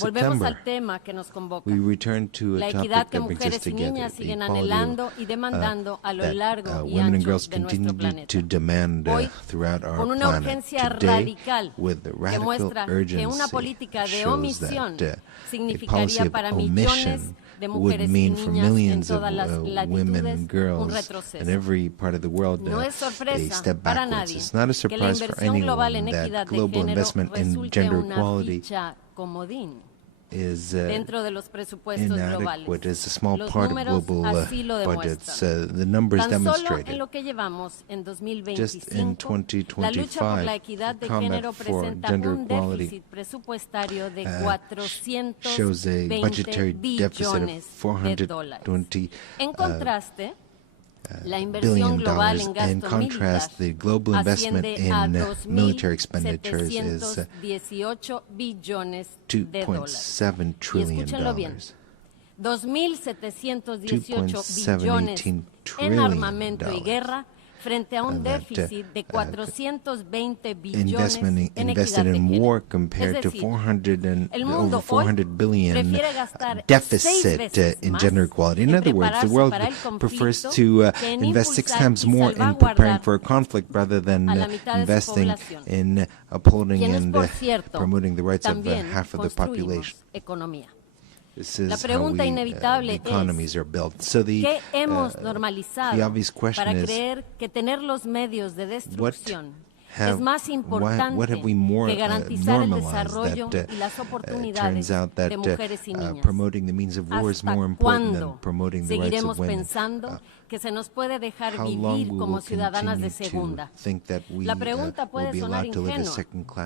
volvemos al tema que nos convoca, la equidad que mujeres y niñas siguen anhelando y demandando a lo largo y ancho de nuestro planeta. Hoy, con una urgencia radical que muestra que una política de omisión significaría para millones de mujeres y niñas en todas las latitudes un retroceso. No es sorpresa para nadie que la inversión global en equidad de género resulte una ficha comodín dentro de los presupuestos globales. Los números así lo demuestran. Tan solo en lo que llevamos en 2025, la lucha por la equidad de género presenta un déficit presupuestario de $420 billones. En contraste, la inversión global en gasto militar asciende a $2.718 billones. Y escúchenlo bien, 2.718 billones en armamento y guerra frente a un déficit de 420 billones en equidad de género. Es decir, el mundo hoy prefiere gastar 6 veces más en prepararse para el conflicto que en impulsar y salvaguardar a la mitad de su población, quienes, por cierto, también construimos economía. La pregunta inevitable es, ¿qué hemos normalizado para creer que tener los medios de destrucción es más importante que garantizar el desarrollo y las oportunidades de mujeres y niñas? ¿Hasta cuándo seguiremos pensando que se nos puede dejar vivir como ciudadanas de segunda? La pregunta puede sonar ingenua.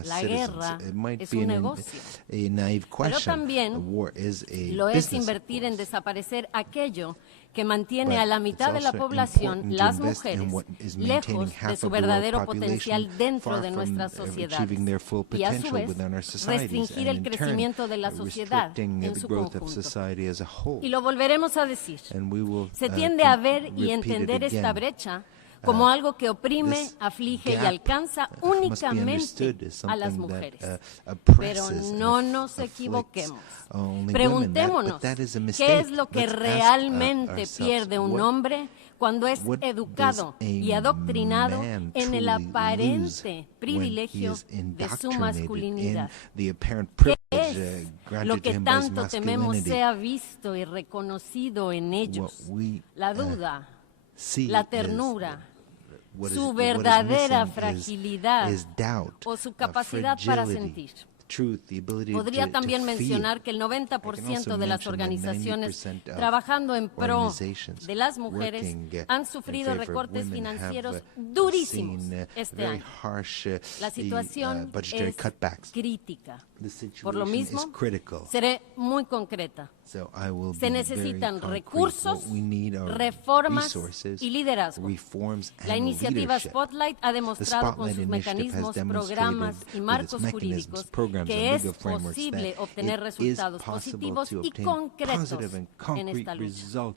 La guerra es un negocio, pero también lo es invertir en desaparecer aquello que mantiene a la mitad de la población, las mujeres, lejos de su verdadero potencial dentro de nuestras sociedades y, a su vez, restringir el crecimiento de la sociedad en su conjunto. Y lo volveremos a decir. Se tiende a ver y entender esta brecha como algo que oprime, aflige y alcanza únicamente a las mujeres. Pero no nos equivoquemos. Preguntémonos, ¿qué es lo que realmente pierde un hombre cuando es educado y adoctrinado en el aparente privilegio de su masculinidad? ¿Qué es lo que tanto tememos sea visto y reconocido en ellos? La duda, la ternura, su verdadera fragilidad o su capacidad para sentir. Podría también mencionar que el 90% de las organizaciones trabajando en pro de las mujeres han sufrido recortes financieros durísimos este año. La situación es crítica. Por lo mismo, seré muy concreta. Se necesitan recursos, reformas y liderazgo. La iniciativa Spotlight ha demostrado con sus mecanismos, programas y marcos jurídicos que es posible obtener resultados positivos y concretos en esta lucha.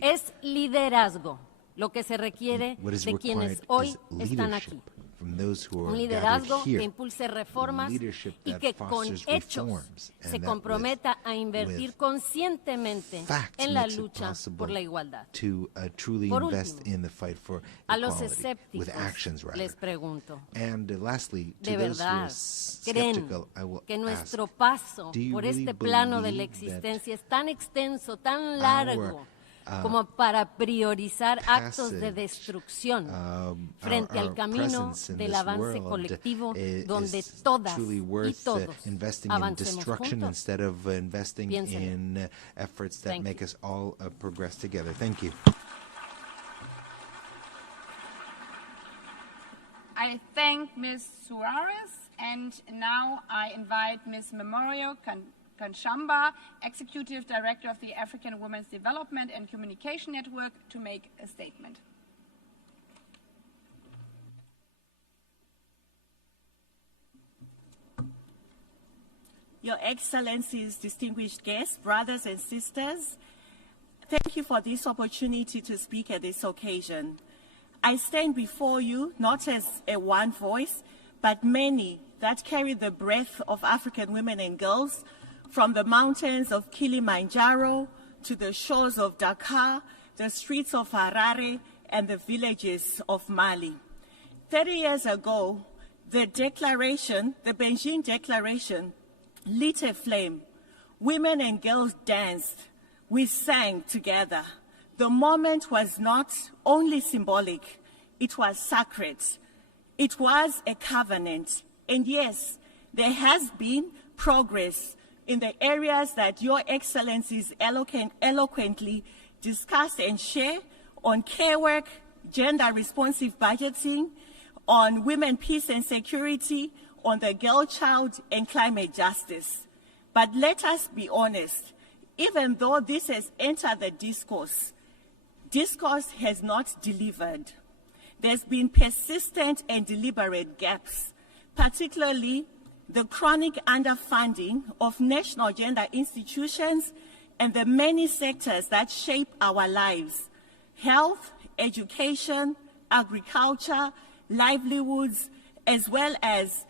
Es liderazgo lo que se requiere de quienes hoy están aquí. from those who Un are liderazgo gathered here, que impulse reformas leadership y that que con fosters hechos reforms, se and that comprometa a invertir with conscientemente facts en la makes it lucha possible por la igualdad. to truly Por invest último, in the fight for a los equality, with escépticos actions rather. les pregunto, And lastly, to ¿de those who are verdad creen skeptical, I will que ask, nuestro paso do you por really este plano de la believe that existencia es tan extenso, tan largo, como para priorizar actos de destrucción frente al camino del avance colectivo donde todas y todos investing in avancemos destruction juntos? instead of investing Piénselo. in efforts that Thank make us all progress together? Thank you. I thank Ms. Suarez, and now I invite Ms. Memorio Kanshamba, Executive Director of the African Women's Development and Communication Network, to make a statement. Your Excellencies, distinguished guests, brothers and sisters, thank you for this opportunity to speak at this occasion. I stand before you not as a one voice, but many that carry the breath of African women and girls, from the mountains of Kilimanjaro to the shores of Dakar, the streets of Harare, and the villages of Mali. 30 years ago, the Beijing Declaration, lit a flame. Women and girls danced. We sang together. The moment was not only symbolic, it was sacred. It was a covenant. And yes, there has been progress in the areas that Your Excellencies eloquently discuss and share on care work, gender-responsive budgeting, on women, peace and security, on the girl child, and climate justice. But let us be honest, even though this has entered the discourse has not delivered. There's been persistent and deliberate gaps, particularly the chronic underfunding of national gender institutions and the many sectors that shape our lives: health, education, agriculture, livelihoods, as well as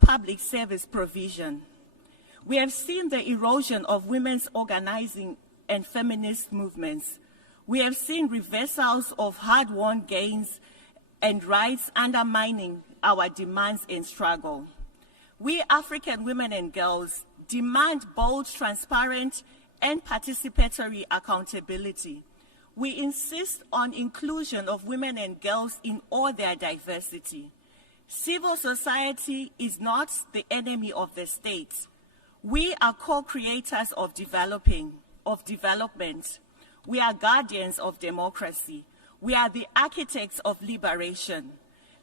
public service provision. We have seen the erosion of women's organizing and feminist movements. We have seen reversals of hard-won gains and rights undermining our demands and struggle. We African women and girls demand bold, transparent, and participatory accountability. We insist on inclusion of women and girls in all their diversity. Civil society is not the enemy of the state. We are co-creators of development. We are guardians of democracy. We are the architects of liberation.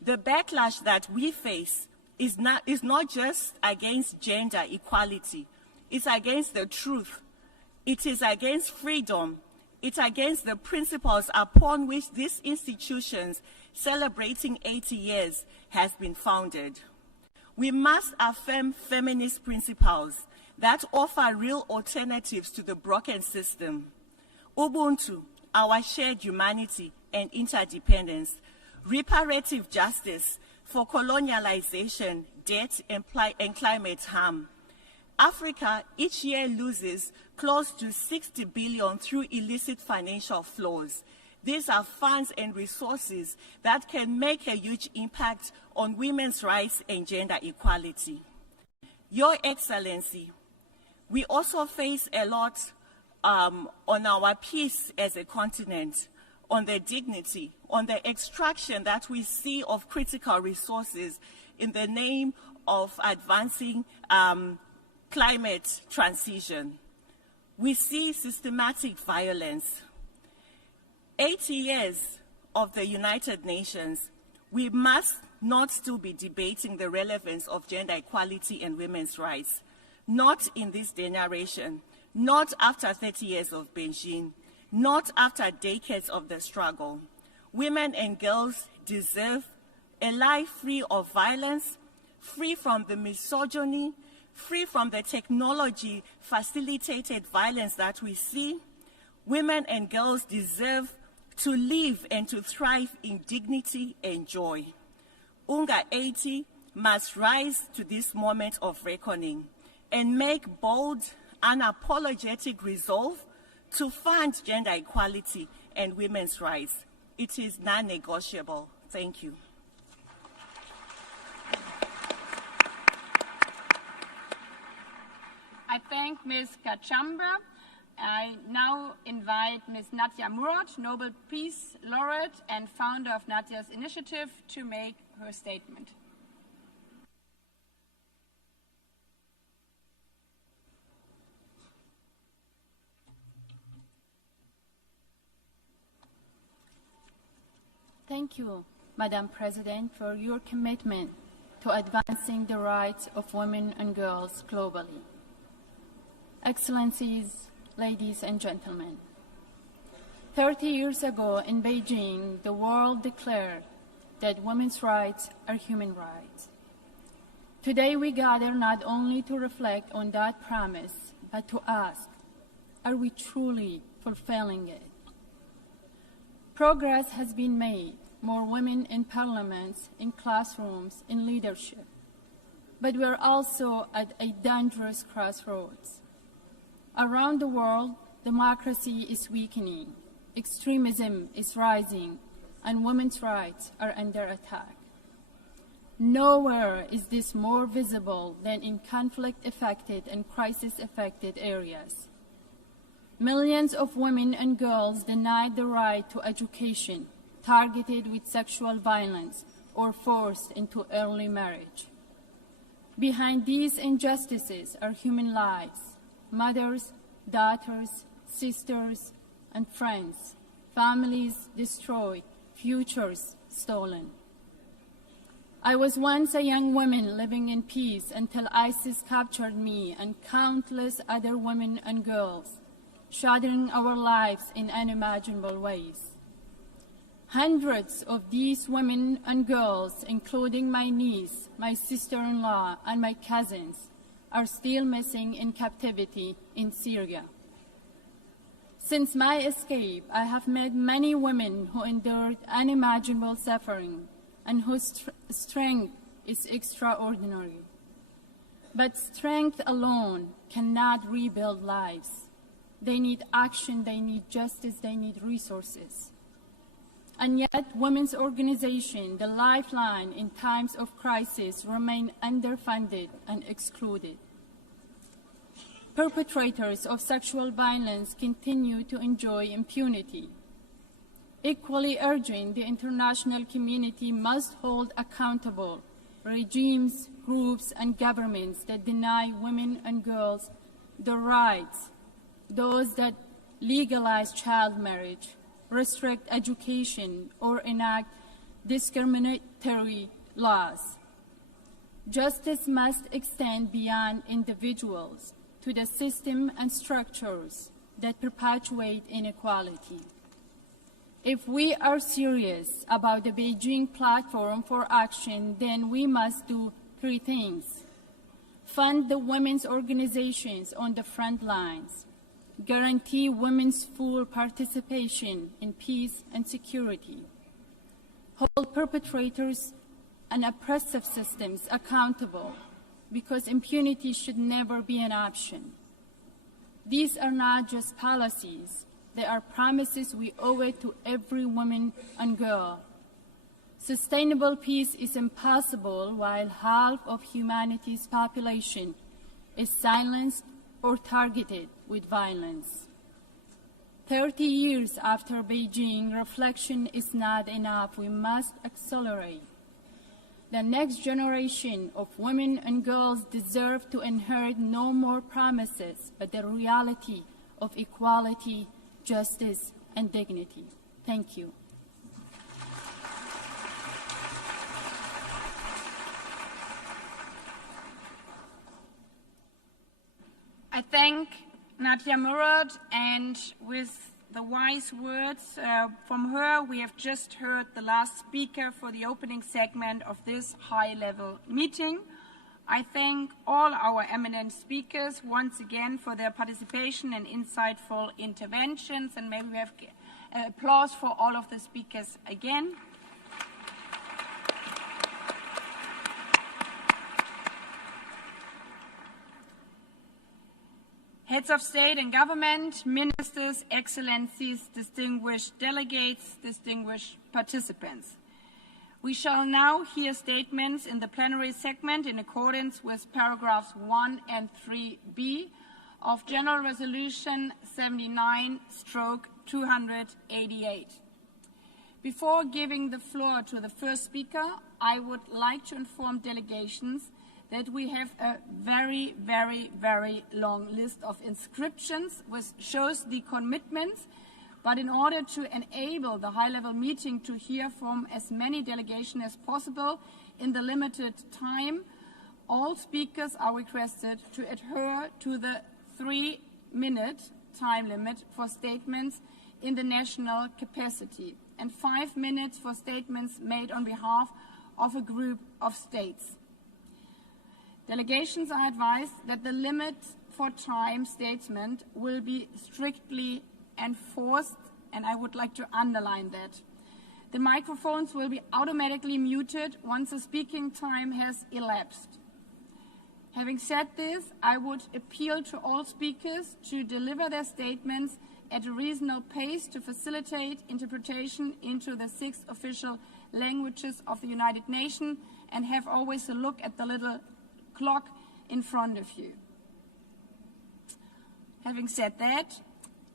The backlash that we face is not just against gender equality. It's against the truth. It is against freedom. It's against the principles upon which these institutions celebrating 80 years has been founded. We must affirm feminist principles that offer real alternatives to the broken system. Ubuntu, our shared humanity and interdependence. Reparative justice for colonialization, debt, and climate harm. Africa each year loses close to 60 billion through illicit financial flows. These are funds and resources that can make a huge impact on women's rights and gender equality. Your Excellency, we also face a lot on our peace as a continent, on the dignity, on the extraction that we see of critical resources in the name of advancing climate transition. We see systematic violence. 80 years of the United Nations, we must not still be debating the relevance of gender equality and women's rights. Not in this generation, not after 30 years of Beijing, not after decades of the struggle. Women and girls deserve a life free of violence, free from the misogyny, free from the technology-facilitated violence that we see. Women and girls deserve to live and to thrive in dignity and joy. ke-80 must rise to this moment of reckoning and make bold, unapologetic resolve to fund gender equality and women's rights. It is non-negotiable. Thank you. I thank Ms. Kachamba. I now invite Ms. Nadia Murad, Nobel Peace Laureate and founder of Nadia's Initiative, to make her statement. Thank you, Madam President, for your commitment to advancing the rights of women and girls globally. Excellencies, ladies and gentlemen, 30 years ago in Beijing, the world declared that women's rights are human rights. Today we gather not only to reflect on that promise, but to ask, are we truly fulfilling it? Progress has been made, more women in parliaments, in classrooms, in leadership. But we're also at a dangerous crossroads. Around the world, democracy is weakening, extremism is rising, and women's rights are under attack. Nowhere is this more visible than in conflict-affected and crisis-affected areas. Millions of women and girls denied the right to education, targeted with sexual violence, or forced into early marriage. Behind these injustices are human lives, mothers, daughters, sisters, and friends, families destroyed, futures stolen. I was once a young woman living in peace until ISIS captured me and countless other women and girls, shattering our lives in unimaginable ways. Hundreds of these women and girls, including my niece, my sister-in-law, and my cousins, are still missing in captivity in Syria. Since my escape, I have met many women who endured unimaginable suffering and whose strength is extraordinary. But strength alone cannot rebuild lives. They need action, they need justice, they need resources. And yet, women's organizations, the lifeline in times of crisis, remain underfunded and excluded. Perpetrators of sexual violence continue to enjoy impunity. Equally urgent, the international community must hold accountable regimes, groups, and governments that deny women and girls the rights, those that legalize child marriage, restrict education, or enact discriminatory laws. Justice must extend beyond individuals to the system and structures that perpetuate inequality. If we are serious about the Beijing Platform for Action, then we must do three things. Fund the women's organizations on the front lines, guarantee women's full participation in peace and security, hold perpetrators and oppressive systems accountable, because impunity should never be an option. These are not just policies, they are promises we owe it to every woman and girl. Sustainable peace is impossible while half of humanity's population is silenced or targeted with violence. 30 years after Beijing, reflection is not enough. We must accelerate. The next generation of women and girls deserve to inherit no more promises, but the reality of equality, justice, and dignity. Thank you. I thank Nadia Murad, and with the wise words from her, we have just heard the last speaker for the opening segment of this high-level meeting. I thank all our eminent speakers once again for their participation and insightful interventions, and may we have applause for all of the speakers again. Heads of state and government, ministers, excellencies, distinguished delegates, distinguished participants. We shall now hear statements in the plenary segment in accordance with paragraphs 1 and 3b of General Resolution 79/288. Before giving the floor to the first speaker, I would like to inform delegations that we have a very, very, very long list of inscriptions, which shows the commitments. But in order to enable the high-level meeting to hear from as many delegations as possible in the limited time, all speakers are requested to adhere to the 3-minute time limit for statements in the national capacity and 5 minutes for statements made on behalf of a group of states. Delegations are advised that the limit for time statement will be strictly enforced, and I would like to underline that. The microphones will be automatically muted once the speaking time has elapsed. Having said this, I would appeal to all speakers to deliver their statements at a reasonable pace to facilitate interpretation into the 6 official languages of the United Nations, and have always a look at the little clock in front of you. Having said that,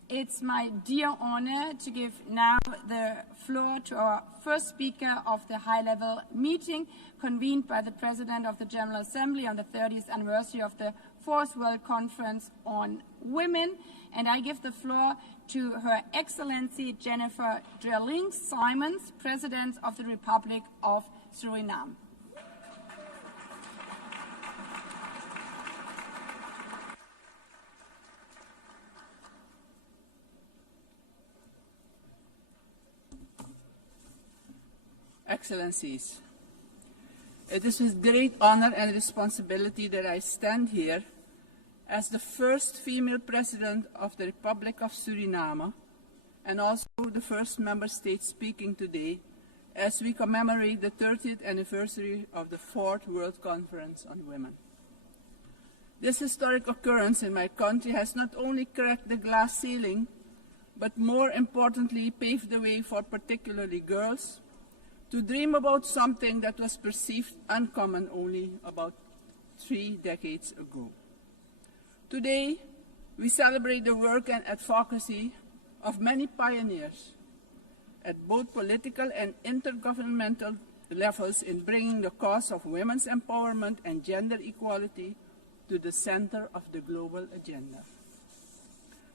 it's my dear honor to give now the floor to our first speaker of the high-level meeting convened by the President of the General Assembly on the 30th anniversary of the 4th World Conference on Women. And I give the floor to Her Excellency Jennifer Jelang Simons, President of the Republic of Suriname. Excellencies, it is with great honor and responsibility that I stand here as the first female president of the Republic of Suriname and also the first member state speaking today as we commemorate the 30th anniversary of the 4th World Conference on Women. This historic occurrence in my country has not only cracked the glass ceiling, but more importantly paved the way for particularly girls to dream about something that was perceived uncommon only about 3 decades ago. Today, we celebrate the work and advocacy of many pioneers at both political and intergovernmental levels in bringing the cause of women's empowerment and gender equality to the center of the global agenda.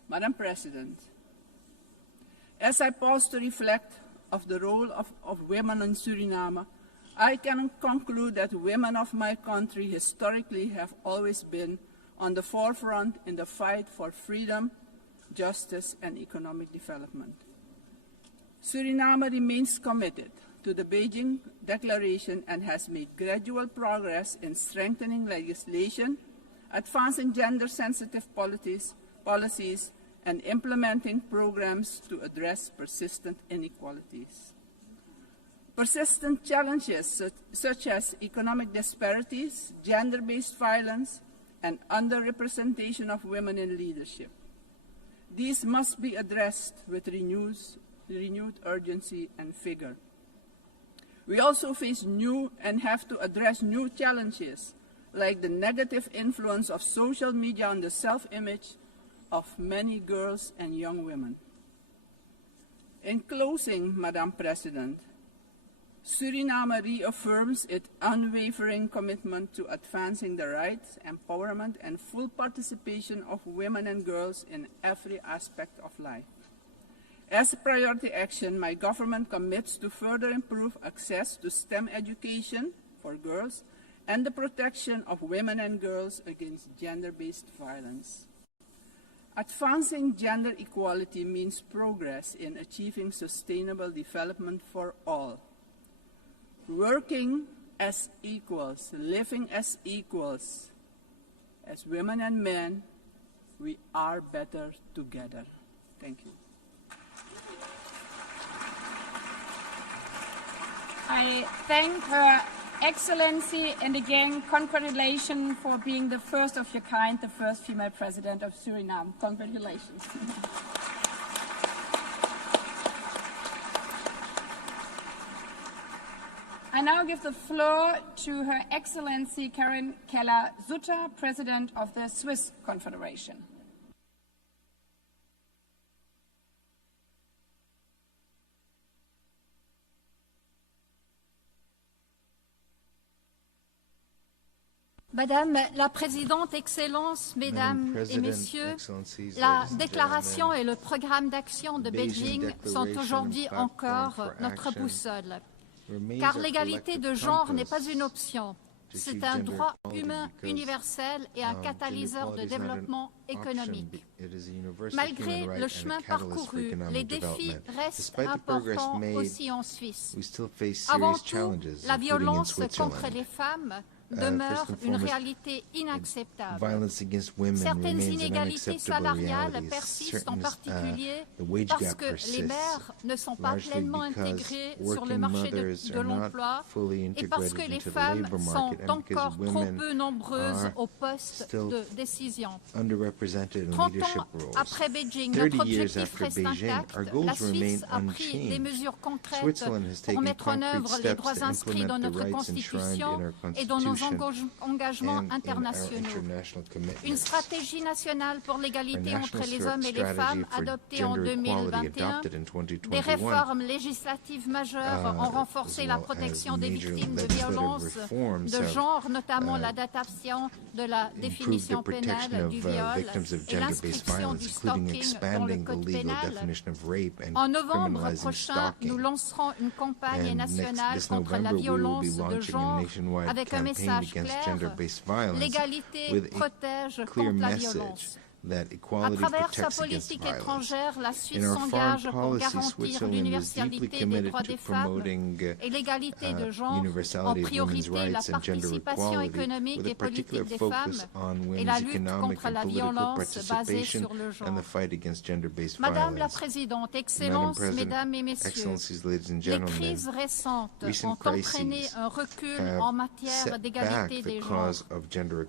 Madam President, as I pause to reflect of the role of women in Suriname, I can conclude that women of my country historically have always been on the forefront in the fight for freedom, justice, and economic development. Suriname remains committed to the Beijing Declaration and has made gradual progress in strengthening legislation, advancing gender-sensitive policies, and implementing programs to address persistent inequalities. Persistent challenges such as economic disparities, gender-based violence, and underrepresentation of women in leadership. These must be addressed with renewed urgency and vigor. We also face new and have to address new challenges, like the negative influence of social media on the self-image of many girls and young women. In closing, Madam President, Suriname reaffirms its unwavering commitment to advancing the rights, empowerment, and full participation of women and girls in every aspect of life. As a priority action, my government commits to further improve access to STEM education for girls and the protection of women and girls against gender-based violence. Advancing gender equality means progress in achieving sustainable development for all. Working as equals, living as equals, as women and men, we are better together. Thank you. I thank Her Excellency, and again, congratulations for being the first of your kind, the first female president of Suriname. Congratulations. I now give the floor to Her Excellency Karen Keller-Sutter, President of the Swiss Confederation. Madame la Présidente, Excellences, Mesdames et Messieurs, la déclaration et le programme d'action de Beijing sont aujourd'hui encore notre boussole. Car l'égalité de genre n'est pas une option, c'est un droit humain universel et un catalyseur de développement économique. Malgré le chemin parcouru, les défis restent importants aussi en Suisse. Avant tout, la violence contre les femmes demeure une réalité inacceptable. Certaines inégalités salariales persistent en particulier parce que les mères ne sont pas pleinement intégrées sur le marché de l'emploi et parce que les femmes sont encore trop peu nombreuses aux postes de décision. 30 ans après Beijing, notre objectif reste intact. La Suisse a pris des mesures concrètes pour mettre en œuvre les droits inscrits dans notre Constitution et dans nos engagements internationaux. Une stratégie nationale pour l'égalité entre les hommes et les femmes adoptée en 2021. Des réformes législatives majeures ont renforcé la protection des victimes de violences de genre, notamment l'adaptation de la définition pénale du viol et l'inscription du stalking dans le code pénal. En novembre prochain, nous lancerons une campagne nationale contre la violence de genre avec un message clair: l'égalité protège contre la violence. À travers sa politique étrangère, la Suisse s'engage pour garantir l'universalité des droits des femmes et l'égalité de genre, en priorité la participation économique et politique des femmes et la lutte contre la violence basée sur le genre. Madame la Présidente, Excellences, Mesdames et Messieurs, les crises récentes ont entraîné un recul en matière d'égalité des genres.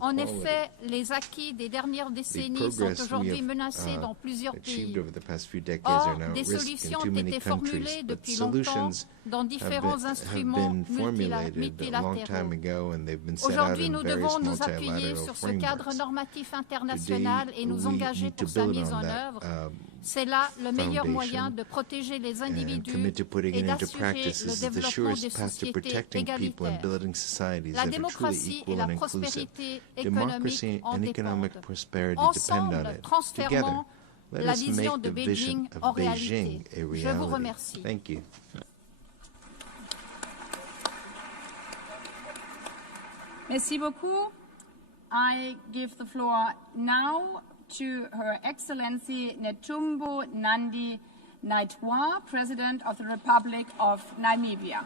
En effet, les acquis des dernières décennies sont aujourd'hui menacés dans plusieurs pays. Or, des solutions ont été formulées depuis longtemps dans différents instruments multilatéraux. Aujourd'hui, nous devons nous appuyer sur ce cadre normatif international et nous engager pour sa mise en œuvre. C'est là le meilleur moyen de protéger les individus et d'assurer le développement des sociétés égalitaires. La démocratie et la prospérité économique en dépendent. Ensemble, transformons la vision de Beijing en réalité. Je vous remercie. Merci beaucoup. I give the floor now to Her Excellency Netumbo Nandi-Ndaitwah, President of the Republic of Namibia.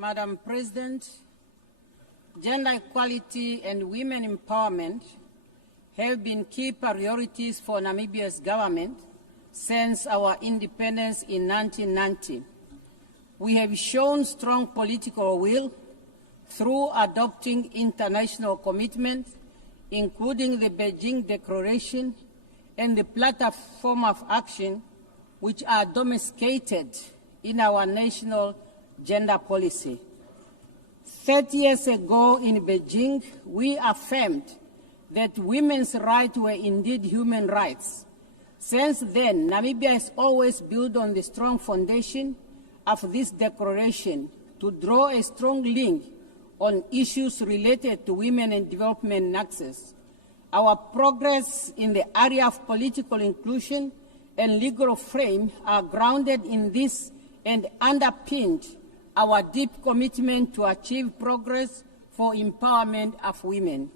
Madam President, gender equality and women empowerment have been key priorities for Namibia's government since our independence in 1990. We have shown strong political will through adopting international commitments, including the Beijing Declaration and the Platform of Action, which are domesticated in our national gender policy. 30 years ago in Beijing, we affirmed that women's rights were indeed human rights. Since then, Namibia has always built on the strong foundation of this declaration to draw a strong link on issues related to women and development access. Our progress in the area of political inclusion and legal frame are grounded in this and underpinned our deep commitment to achieve progress for empowerment of women.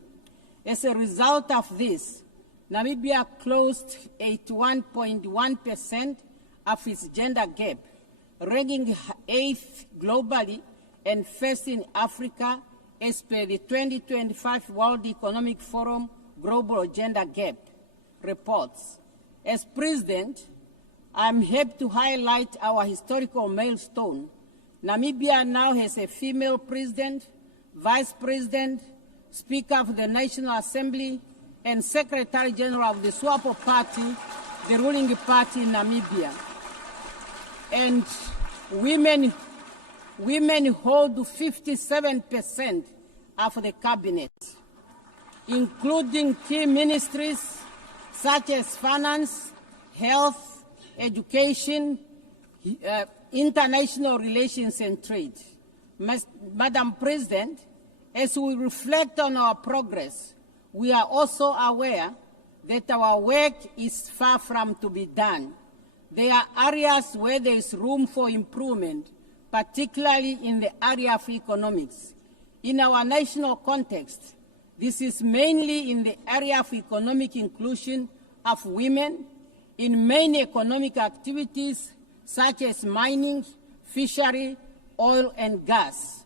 As a result of this, Namibia closed 81.1% of its gender gap, ranking 8th globally and first in Africa as per the 2025 World Economic Forum Global Gender Gap reports. As President, I'm happy to highlight our historical milestone. Namibia now has a female president, vice president, Speaker of the National Assembly, and Secretary General of the SWAPO Party, the ruling party in Namibia. And women hold 57% of the cabinet, including key ministries such as finance, health, education, international relations and trade. Madam President, as we reflect on our progress, we are also aware that our work is far from to be done. There are areas where there is room for improvement, particularly in the area of economics. In our national context, this is mainly in the area of economic inclusion of women in many economic activities such as mining, fishery, oil and gas,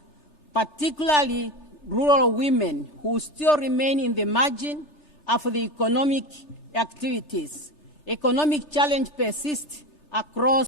particularly rural women who still remain in the margin of the economic activities. Economic challenge persists across